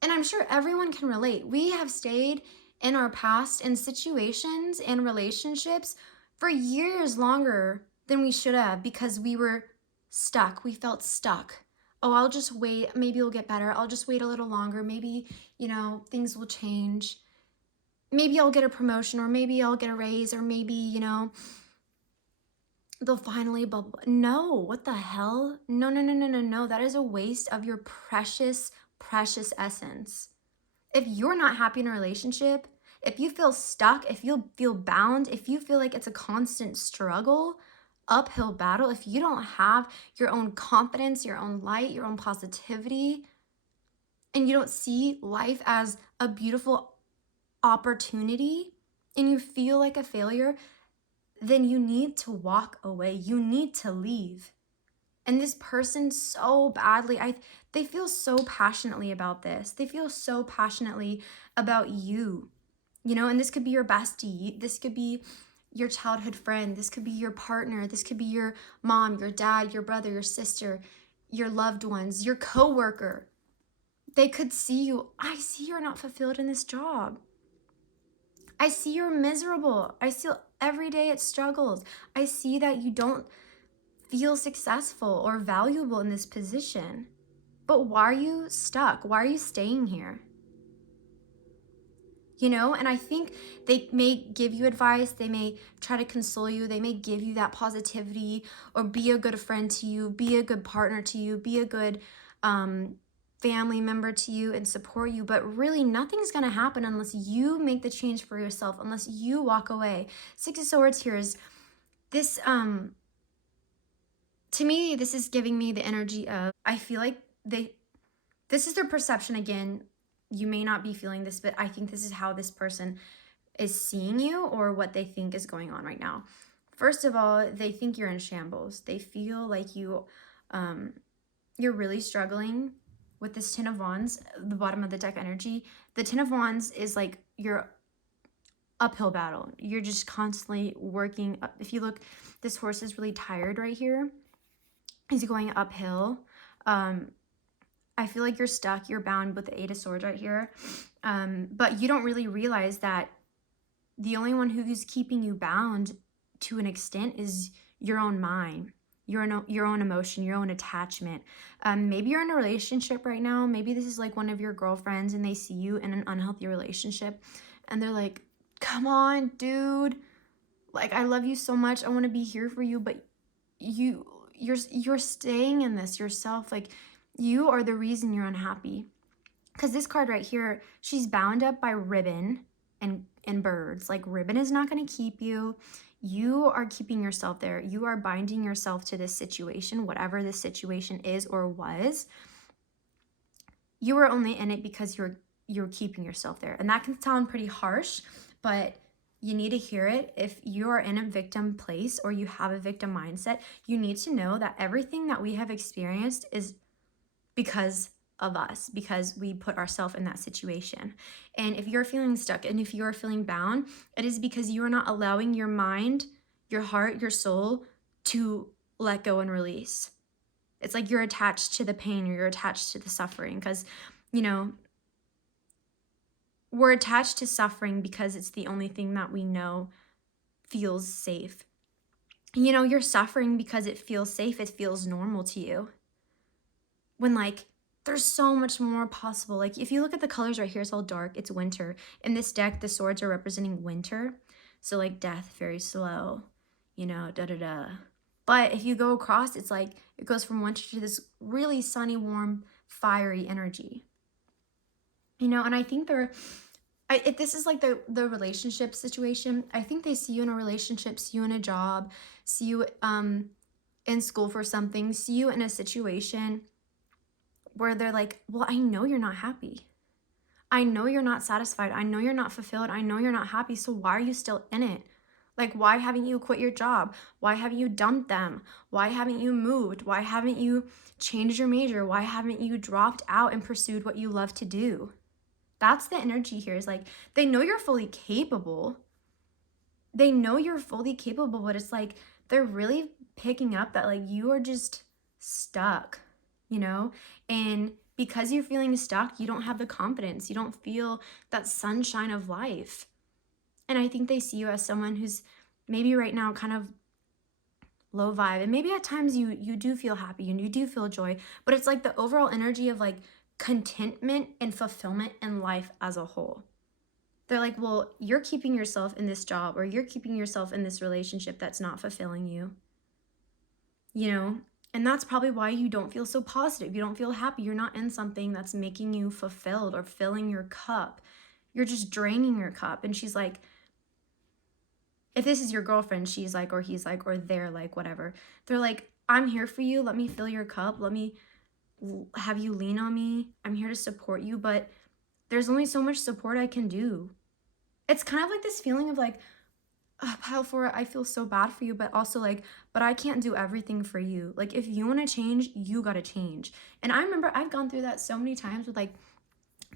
and I'm sure everyone can relate, we have stayed in our past in situations and relationships for years longer than we should have because we were stuck. We felt stuck. Oh, I'll just wait. Maybe it'll get better. I'll just wait a little longer. Maybe, things will change. Maybe I'll get a promotion, or maybe I'll get a raise, or maybe, they'll finally bubble. No, what the hell? No, no, no, no, no, no. That is a waste of your precious, precious essence. If you're not happy in a relationship, if you feel stuck, if you feel bound, if you feel like it's a constant struggle, uphill battle, if you don't have your own confidence, your own light, your own positivity, and you don't see life as a beautiful opportunity, and you feel like a failure, then you need to walk away. You need to leave. And this person so badly, they feel so passionately about this. They feel so passionately about you, and this could be your bestie. This could be your childhood friend. This could be your partner. This could be your mom, your dad, your brother, your sister, your loved ones, your coworker. They could see you. I see you're not fulfilled in this job. I see you're miserable. I see every day it struggles. I see that you don't feel successful or valuable in this position. But why are you stuck? Why are you staying here? And I think they may give you advice. They may try to console you. They may give you that positivity, or be a good friend to you, be a good partner to you, be a good family member to you, and support you. But really, nothing's going to happen unless you make the change for yourself, unless you walk away. Six of Swords here is this, to me, this is giving me the energy of, I feel like this is their perception again. You may not be feeling this, but I think this is how this person is seeing you, or what they think is going on right now. First of all, they think you're in shambles. They feel like you're really struggling with this Ten of Wands, the bottom of the deck energy. The Ten of Wands is like your uphill battle. You're just constantly working up. If you look, this horse is really tired right here. He's going uphill. I feel like you're stuck, you're bound with the Eight of Swords right here. But you don't really realize that the only one who's keeping you bound to an extent is your own mind, your own emotion, your own attachment. Maybe you're in a relationship right now. Maybe this is like one of your girlfriends and they see you in an unhealthy relationship and they're like, come on, dude. Like, I love you so much. I want to be here for you, but you're staying in this yourself. Like, you are the reason you're unhappy. Because this card right here, she's bound up by ribbon and birds. Like, ribbon is not going to keep you. You are keeping yourself there. You are binding yourself to this situation, whatever this situation is or was. You are only in it because you're keeping yourself there. And that can sound pretty harsh, but you need to hear it. If you are in a victim place or you have a victim mindset, you need to know that everything that we have experienced is because of us, because we put ourselves in that situation. And if you're feeling stuck and if you're feeling bound, it is because you are not allowing your mind, your heart, your soul to let go and release. It's like you're attached to the pain, or you're attached to the suffering, because, we're attached to suffering because it's the only thing that we know feels safe. You're suffering because it feels safe, it feels normal to you. When, like, there's so much more possible. Like, if you look at the colors right here, it's all dark, it's winter. In this deck, the swords are representing winter. So, like, death, very slow, da-da-da. But if you go across, it's like, it goes from winter to this really sunny, warm, fiery energy. And I think if this is like the relationship situation, I think they see you in a relationship, see you in a job, see you in school for something, see you in a situation where they're like, well, I know you're not happy. I know you're not satisfied. I know you're not fulfilled. I know you're not happy. So why are you still in it? Like, why haven't you quit your job? Why haven't you dumped them? Why haven't you moved? Why haven't you changed your major? Why haven't you dropped out and pursued what you love to do? That's the energy here. Is like, they know you're fully capable. They know you're fully capable, but it's like they're really picking up that, like, you are just stuck, you know? And because you're feeling stuck, you don't have the confidence. You don't feel that sunshine of life. And I think they see you as someone who's maybe right now kind of low vibe. And maybe at times you do feel happy and you do feel joy, but it's like the overall energy of like contentment and fulfillment in life as a whole. They're like, well, you're keeping yourself in this job or you're keeping yourself in this relationship that's not fulfilling you, you know? And that's probably why you don't feel so positive. You don't feel happy. You're not in something that's making you fulfilled or filling your cup. You're just draining your cup. And she's like, if this is your girlfriend, she's like, or he's like, or they're like, whatever. They're like, I'm here for you. Let me fill your cup. Let me have you lean on me. I'm here to support you, but there's only so much support I can do. It's kind of like this feeling of like, oh, Pile 4, I feel so bad for you, but also like, but I can't do everything for you. Like, if you want to change, you got to change. And I remember I've gone through that so many times with like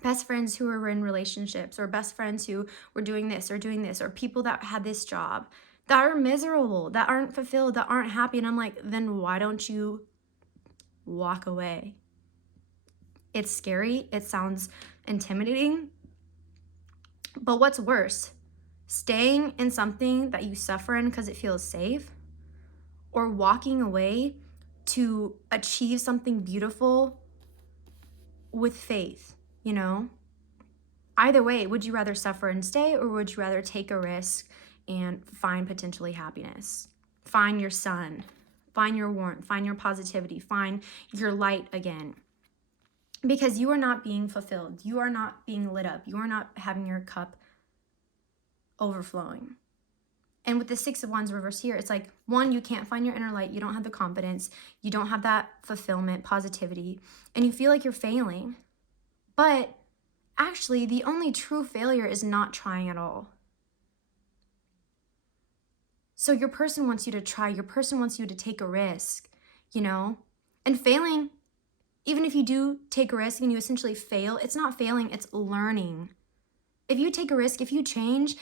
best friends who were in relationships, or best friends who were doing this, or people that had this job that are miserable, that aren't fulfilled, that aren't happy. And I'm like, then why don't you walk away? It's scary. It sounds intimidating. But what's worse? Staying in something that you suffer in because it feels safe, or walking away to achieve something beautiful with faith, you know? Either way, would you rather suffer and stay, or would you rather take a risk and find potentially happiness? Find your sun, find your warmth, find your positivity, find your light again. Because you are not being fulfilled. You are not being lit up. You are not having your cup overflowing. And with the 6 of Wands reverse here, it's like, one, you can't find your inner light. You don't have the confidence. You don't have that fulfillment, positivity, and you feel like you're failing. But actually, the only true failure is not trying at all. So your person wants you to try. Your person wants you to take a risk, you know? And failing, even if you do take a risk and you essentially fail, it's not failing, it's learning. If you take a risk, if you change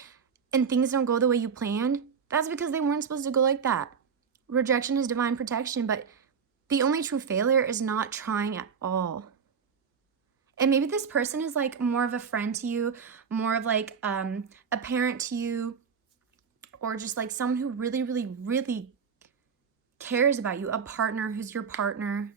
and things don't go the way you planned, that's because they weren't supposed to go like that. Rejection is divine protection, but the only true failure is not trying at all. And maybe this person is like more of a friend to you, more of like a parent to you, or just like someone who really, really, really cares about you, a partner who's your partner.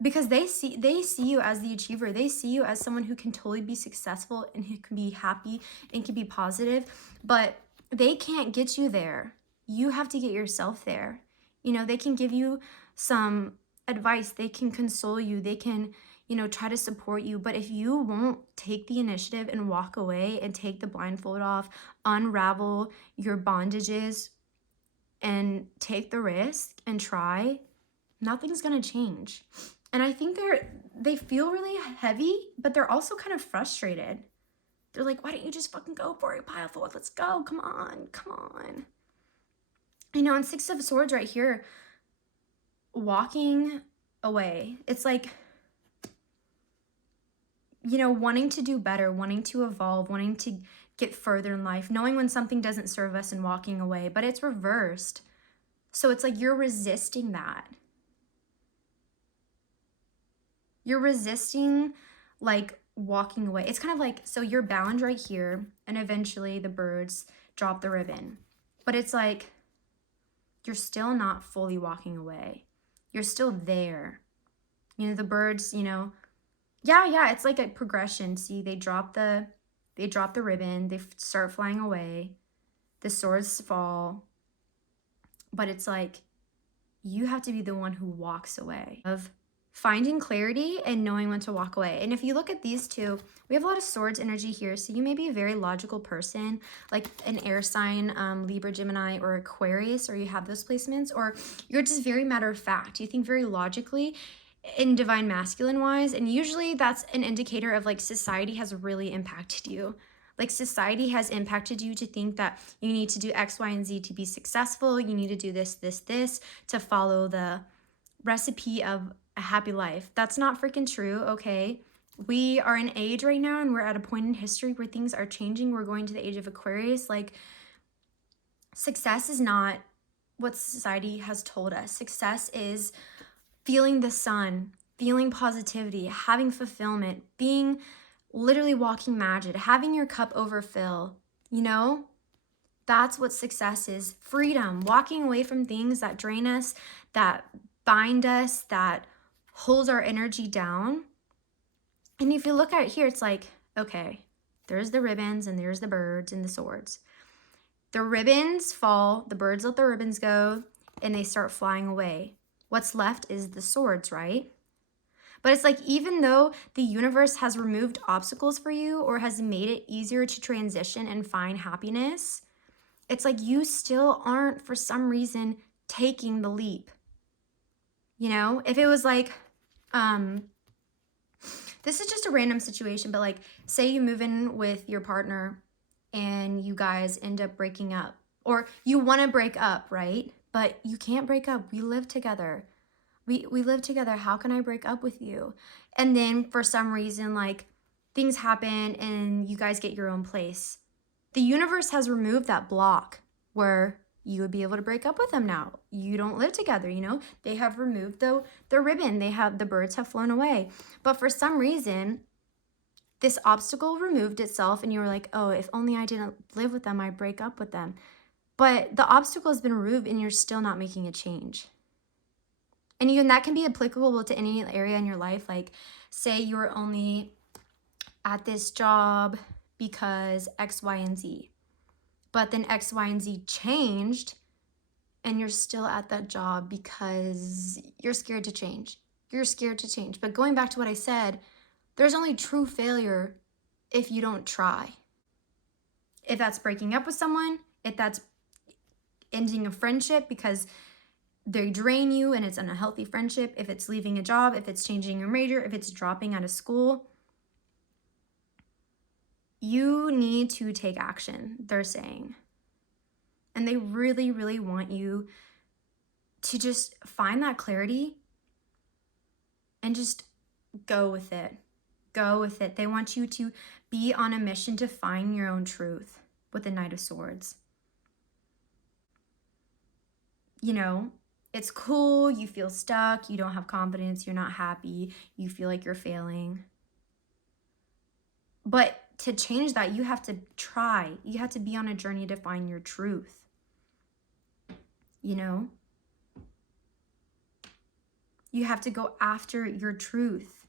Because they see you as the achiever. They see you as someone who can totally be successful and who can be happy and can be positive, but they can't get you there. You have to get yourself there. You know, they can give you some advice. They can console you. They can, you know, try to support you. But if you won't take the initiative and walk away and take the blindfold off, unravel your bondages and take the risk and try, nothing's going to change. And I think they feel really heavy, but they're also kind of frustrated. They're like, why don't you just fucking go for it, Pile 4? Let's go. Come on. You know, and 6 of Swords right here, walking away. It's like, you know, wanting to do better, wanting to evolve, wanting to get further in life, knowing when something doesn't serve us and walking away, but it's reversed. So it's like you're resisting that. You're resisting like walking away. It's kind of like, so you're bound right here and eventually the birds drop the ribbon. But it's like, you're still not fully walking away. You're still there. You know, the birds, you know, yeah, it's like a progression. See, they drop the ribbon, they start flying away, the swords fall. But it's like, you have to be the one who walks away. Of finding clarity and knowing when to walk away. And if you look at these two, we have a lot of swords energy here. So you may be a very logical person, like an air sign, Libra, Gemini, or Aquarius, or you have those placements, or you're just very matter of fact. You think very logically in divine masculine wise. And usually that's an indicator of like society has really impacted you. Like society has impacted you to think that you need to do X, Y, and Z to be successful. You need to do this to follow the recipe of a happy life. That's not freaking true, okay? We are in age right now and we're at a point in history where things are changing. We're going to the age of Aquarius. Like, success is not what society has told us. Success is feeling the sun, feeling positivity, having fulfillment, being literally walking magic, having your cup overfill, you know? That's what success is. Freedom, walking away from things that drain us, that bind us, that holds our energy down. And if you look at it here, it's like, okay, there's the ribbons and there's the birds and the swords. The ribbons fall, the birds let the ribbons go, and they start flying away. What's left is the swords, right? But it's like, even though the universe has removed obstacles for you or has made it easier to transition and find happiness, it's like you still aren't, for some reason, taking the leap. You know, if it was like, this is just a random situation, but like, say you move in with your partner and you guys end up breaking up, or you want to break up, right? But you can't break up. We live together. We live together. How can I break up with you? And then for some reason, like, things happen and you guys get your own place. The universe has removed that block where you would be able to break up with them now. You don't live together, you know? They have removed the ribbon. The birds have flown away. But for some reason, this obstacle removed itself and you were like, oh, if only I didn't live with them, I'd break up with them. But the obstacle has been removed and you're still not making a change. And even that can be applicable to any area in your life. Like, say you were only at this job because X, Y, and Z. But then X, Y, and Z changed and you're still at that job because you're scared to change. You're scared to change. But going back to what I said, there's only true failure if you don't try. If that's breaking up with someone, if that's ending a friendship because they drain you and it's an unhealthy friendship, if it's leaving a job, if it's changing your major, if it's dropping out of school, you need to take action, they're saying. And they really, really want you to just find that clarity and just go with it. Go with it. They want you to be on a mission to find your own truth with the Knight of Swords. You know, it's cool, you feel stuck, you don't have confidence, you're not happy, you feel like you're failing. But to change that, you have to try. You have to be on a journey to find your truth. You know? You have to go after your truth.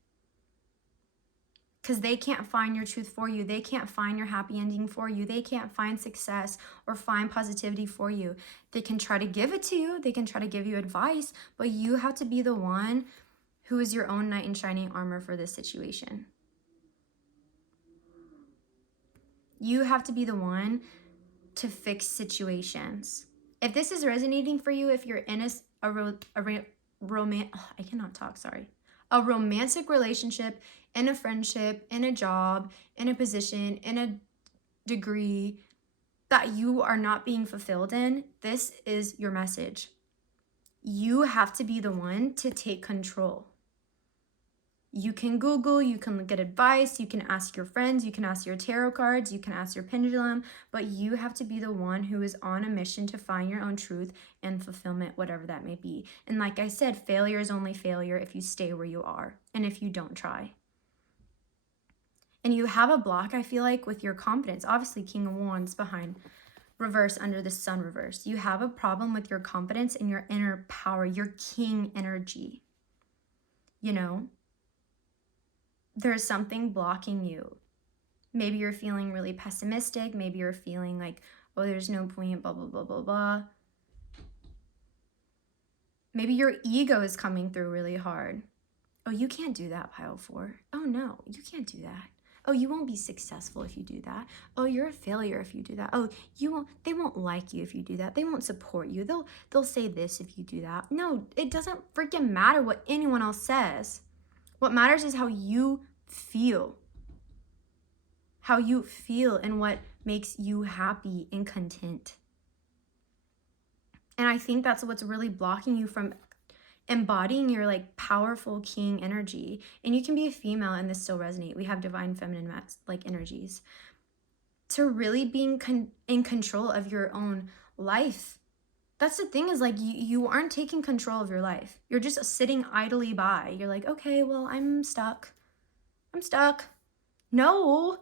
Because they can't find your truth for you. They can't find your happy ending for you. They can't find success or find positivity for you. They can try to give it to you. They can try to give you advice. But you have to be the one who is your own knight in shining armor for this situation. You have to be the one to fix situations. If this is resonating for you, if you're in a romantic relationship, in a friendship, in a job, in a position, in a degree that you are not being fulfilled in, this is your message. You have to be the one to take control. You can Google, you can get advice, you can ask your friends, you can ask your tarot cards, you can ask your pendulum, but you have to be the one who is on a mission to find your own truth and fulfillment, whatever that may be. And like I said, failure is only failure if you stay where you are and if you don't try. And you have a block, I feel like, with your confidence. Obviously, King of Wands behind reverse under the sun reverse. You have a problem with your confidence and your inner power, your king energy. You know? There's something blocking you. Maybe you're feeling really pessimistic. Maybe you're feeling like, oh, there's no point, blah, blah, blah, blah, blah. Maybe your ego is coming through really hard. Oh, you can't do that, pile 4. Oh, no, you can't do that. Oh, you won't be successful if you do that. Oh, you're a failure if you do that. Oh, they won't like you if you do that. They won't support you. They'll say this if you do that. No, it doesn't freaking matter what anyone else says. What matters is how you feel. How you feel and what makes you happy and content. And I think that's what's really blocking you from embodying your like powerful king energy. And you can be a female and this still resonate. We have divine feminine like energies. To really being in control of your own life. That's the thing, is like you aren't taking control of your life. You're just sitting idly by. You're like, okay, well, I'm stuck. I'm stuck. No.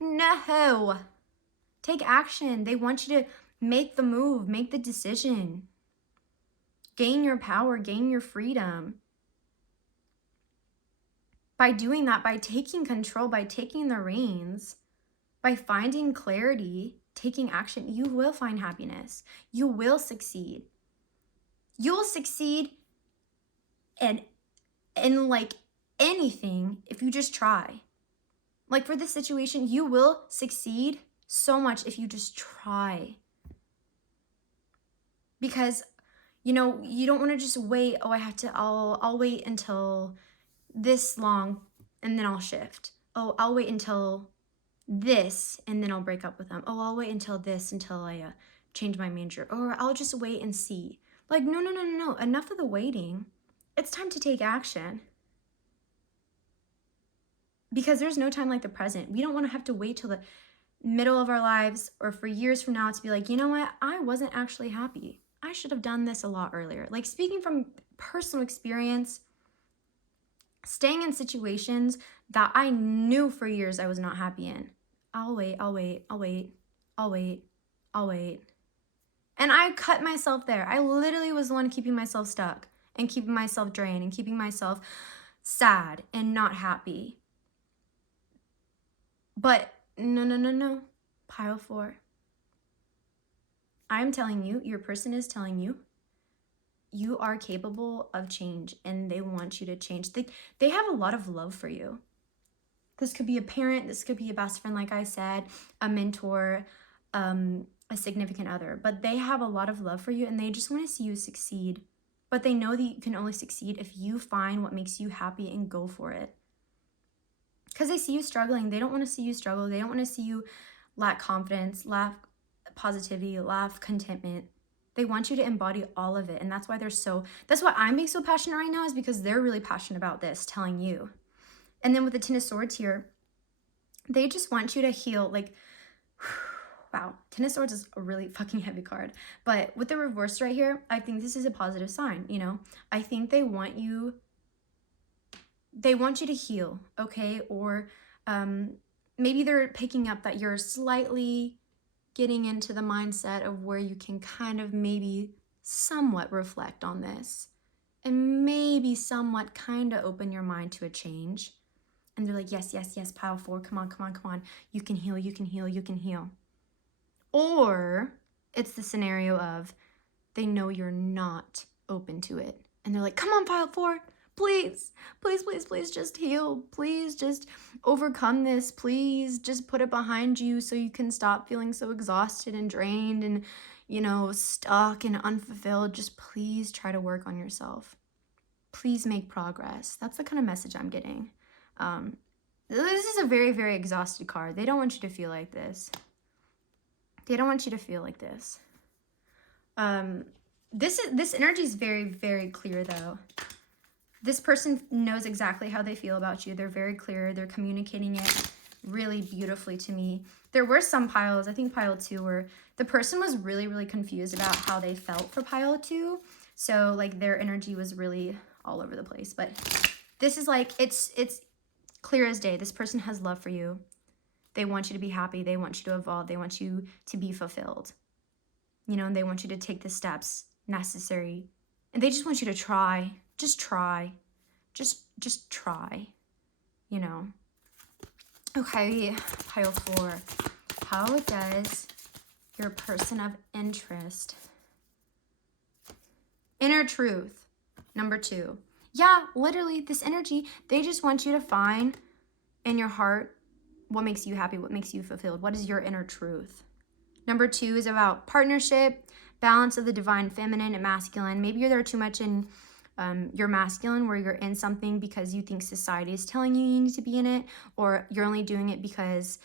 No. Take action. They want you to make the move, make the decision. Gain your power, gain your freedom. By doing that, by taking control, by taking the reins, by finding clarity, taking action, you will find happiness. You will succeed. You'll succeed in like anything if you just try. Like for this situation, you will succeed so much if you just try. Because, you know, you don't want to just wait, oh, I'll wait until this long and then I'll shift. Oh, I'll wait until this and then I'll break up with them. Oh, I'll wait until this, until I change my major. Or I'll just wait and see. Like, no. Enough of the waiting. It's time to take action. Because there's no time like the present. We don't want to have to wait till the middle of our lives or for years from now to be like, you know what? I wasn't actually happy. I should have done this a lot earlier. Like, speaking from personal experience, staying in situations that I knew for years I was not happy in. I'll wait. And I cut myself there. I literally was the one keeping myself stuck and keeping myself drained and keeping myself sad and not happy. But no. Pile 4. I'm telling you, your person is telling you, you are capable of change and they want you to change. They have a lot of love for you. This could be a parent, this could be a best friend, like I said, a mentor, a significant other. But they have a lot of love for you and they just want to see you succeed. But they know that you can only succeed if you find what makes you happy and go for it. Because they see you struggling. They don't want to see you struggle. They don't want to see you lack confidence, lack positivity, lack contentment. They want you to embody all of it. And that's why that's why I'm being so passionate right now, is because they're really passionate about this, telling you. And then with the 10 of Swords here, they just want you to heal. Like, wow, 10 of Swords is a really fucking heavy card. But with the reverse right here, I think this is a positive sign, you know? I think they want you to heal, okay? Or maybe they're picking up that you're slightly getting into the mindset of where you can kind of maybe somewhat reflect on this and maybe somewhat kind of open your mind to a change. And they're like, yes, pile 4, come on. You can heal. Or it's the scenario of they know you're not open to it. And they're like, come on, pile 4, please just heal. Please just overcome this. Please just put it behind you so you can stop feeling so exhausted and drained and, you know, stuck and unfulfilled. Just please try to work on yourself. Please make progress. That's the kind of message I'm getting. This is a very, very exhausted card. They don't want you to feel like this. This energy is very, very clear though. This person knows exactly how they feel about you. They're very clear. They're communicating it really beautifully to me. There were some piles, I think pile 2, where the person was really, really confused about how they felt for pile 2. So like their energy was really all over the place. But this is like, it's clear as day. This person has love for you. They want you to be happy. They want you to evolve. They want you to be fulfilled. You know, and they want you to take the steps necessary. And they just want you to try. Just try. Just try. You know. Okay, pile 4. How does your person of interest, inner truth, number 2. Yeah, literally, this energy, they just want you to find in your heart what makes you happy, what makes you fulfilled. What is your inner truth? Number 2 is about partnership, balance of the divine feminine and masculine. Maybe you're there too much in your masculine, where you're in something because you think society is telling you need to be in it, or you're only doing it because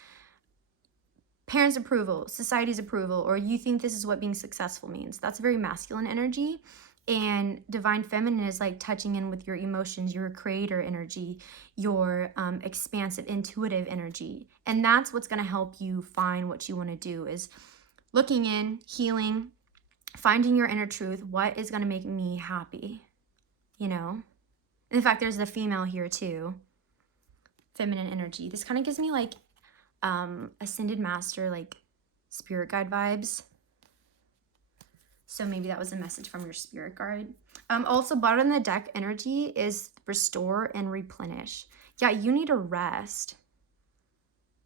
parents' approval, society's approval, or you think this is what being successful means. That's very masculine energy. And divine feminine is like touching in with your emotions, your creator energy, your expansive, intuitive energy. And that's what's going to help you find what you want to do, is looking in, healing, finding your inner truth. What is going to make me happy? You know? In fact, there's the female here too. Feminine energy. This kind of gives me like ascended master, like spirit guide vibes. So maybe that was a message from your spirit guide. Also, bottom of the deck energy is restore and replenish. Yeah, you need to rest.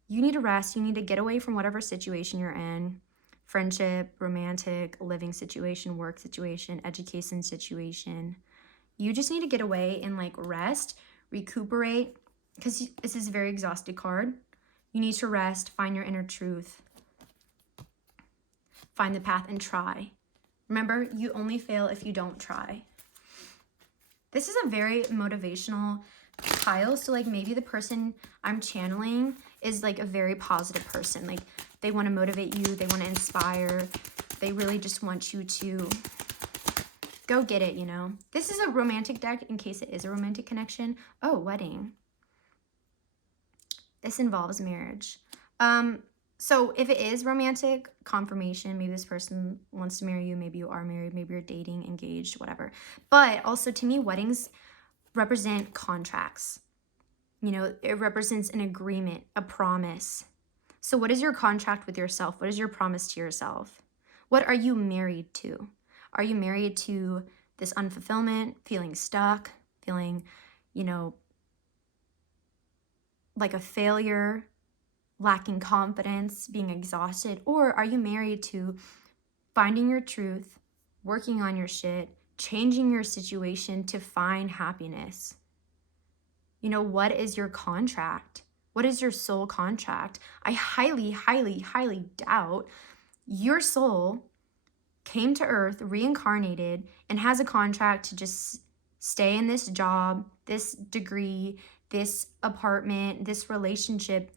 You need to rest. You need to get away from whatever situation you're in. Friendship, romantic, living situation, work situation, education situation. You just need to get away and like rest, recuperate, because this is a very exhausted card. You need to rest, find your inner truth, find the path, and try. Remember, you only fail if you don't try. This is a very motivational pile. So like maybe the person I'm channeling is like a very positive person. Like they want to motivate you. They want to inspire. They really just want you to go get it, you know. This is a romantic deck in case it is a romantic connection. Oh, wedding. This involves marriage. So if it is romantic, confirmation, maybe this person wants to marry you, maybe you are married, maybe you're dating, engaged, whatever. But also to me, weddings represent contracts. You know, it represents an agreement, a promise. So what is your contract with yourself? What is your promise to yourself? What are you married to? Are you married to this unfulfillment, feeling stuck, feeling, you know, like a failure, lacking confidence, being exhausted? Or are you married to finding your truth, working on your shit, changing your situation to find happiness? You know, what is your contract? What is your soul contract? I highly, highly, highly doubt your soul came to earth, reincarnated, and has a contract to just stay in this job, this degree, this apartment, this relationship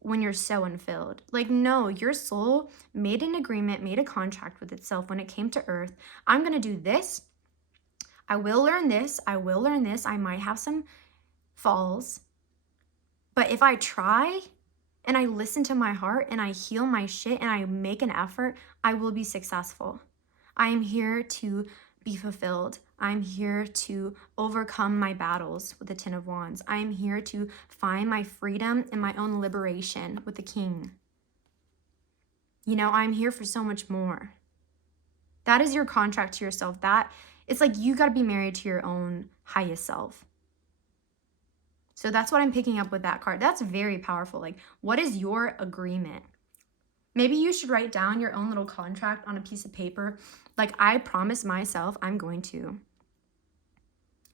when you're so unfilled. Like, no, your soul made an agreement, made a contract with itself when it came to earth. I'm going to do this. I will learn this. I will learn this. I might have some falls. But if I try and I listen to my heart and I heal my shit and I make an effort, I will be successful. I am here to be fulfilled. I'm here to overcome my battles with the Ten of Wands. I am here to find my freedom and my own liberation with the King. You know, I'm here for so much more. That is your contract to yourself. That it's like you got to be married to your own highest self. So that's what I'm picking up with that card. That's very powerful. Like, what is your agreement? Maybe you should write down your own little contract on a piece of paper. Like, I promise myself I'm going to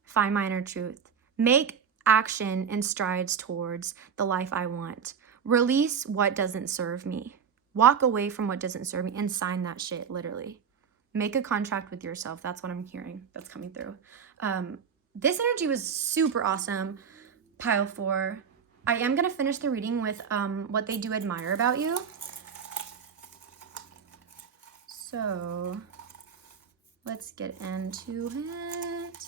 find my inner truth, make action and strides towards the life I want, release what doesn't serve me, walk away from what doesn't serve me, and sign that shit, literally. Make a contract with yourself. That's what I'm hearing. That's coming through. This energy was super awesome. Pile 4. I am going to finish the reading with what they do admire about you. So let's get into it.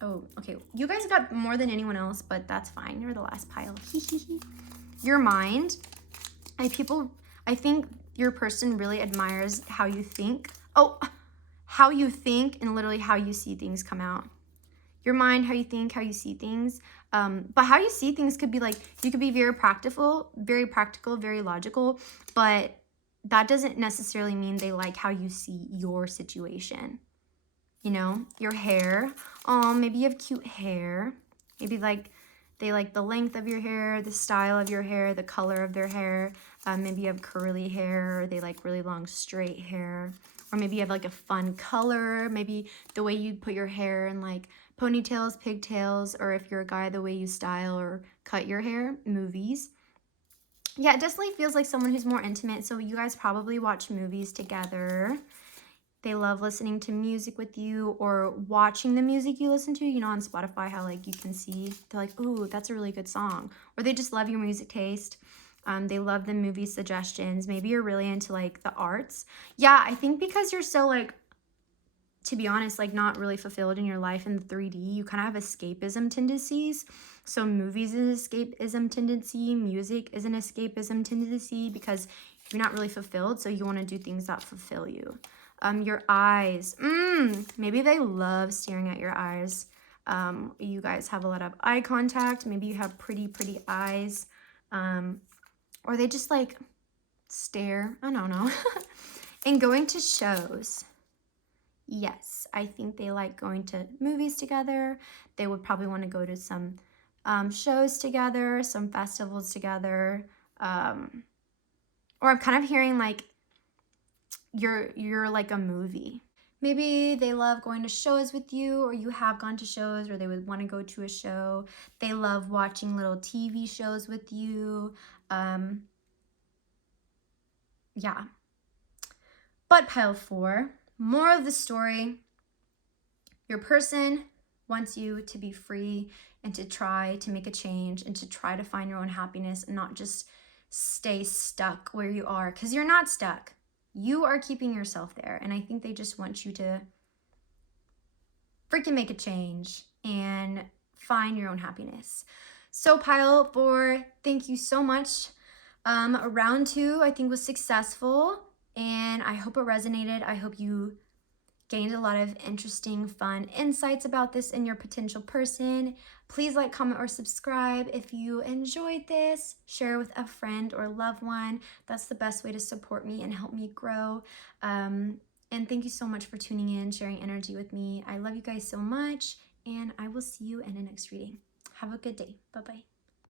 Oh, okay. You guys got more than anyone else, but that's fine. You're the last pile. Your mind. I think your person really admires how you think. Oh, how you think and literally how you see things come out. Your mind, how you think, how you see things. But how you see things could be like, you could be very practical, very logical, but that doesn't necessarily mean they like how you see your situation. You know, your hair. Oh, maybe you have cute hair. Maybe like they like the length of your hair, the style of your hair, the color of their hair. Maybe you have curly hair, or they like really long straight hair. Or maybe you have like a fun color. Maybe the way you put your hair in like ponytails, pigtails, or if you're a guy, the way you style or cut your hair. Movies. Yeah, it definitely feels like someone who's more intimate. So you guys probably watch movies together. They love listening to music with you or watching the music you listen to. You know, on Spotify, how like you can see, they're like, ooh, that's a really good song. Or they just love your music taste. They love the movie suggestions. Maybe you're really into like the arts. Yeah, I think because you're so like to be honest, like not really fulfilled in your life in the 3D. You kind of have escapism tendencies. So movies is an escapism tendency, music is an escapism tendency because you're not really fulfilled. So you want to do things that fulfill you. Your eyes, maybe they love staring at your eyes. You guys have a lot of eye contact. Maybe you have pretty eyes. Or they just like stare. I don't know. And going to shows. Yes, I think they like going to movies together. They would probably want to go to some shows together, some festivals together. Or I'm kind of hearing like you're like a movie. Maybe they love going to shows with you, or you have gone to shows, or they would want to go to a show. They love watching little TV shows with you. Yeah. But pile 4, more of the story. Your person wants you to be free and to try to make a change and to try to find your own happiness and not just stay stuck where you are, because you're not stuck. You are keeping yourself there. And I think they just want you to freaking make a change and find your own happiness. So pile 4, thank you so much. Round 2, I think, was successful, and I hope it resonated. I hope you gained a lot of interesting, fun insights about this and your potential person. Please like, comment, or subscribe if you enjoyed this. Share with a friend or loved one. That's the best way to support me and help me grow. And thank you so much for tuning in, sharing energy with me. I love you guys so much, and I will see you in the next reading. Have a good day. Bye-bye.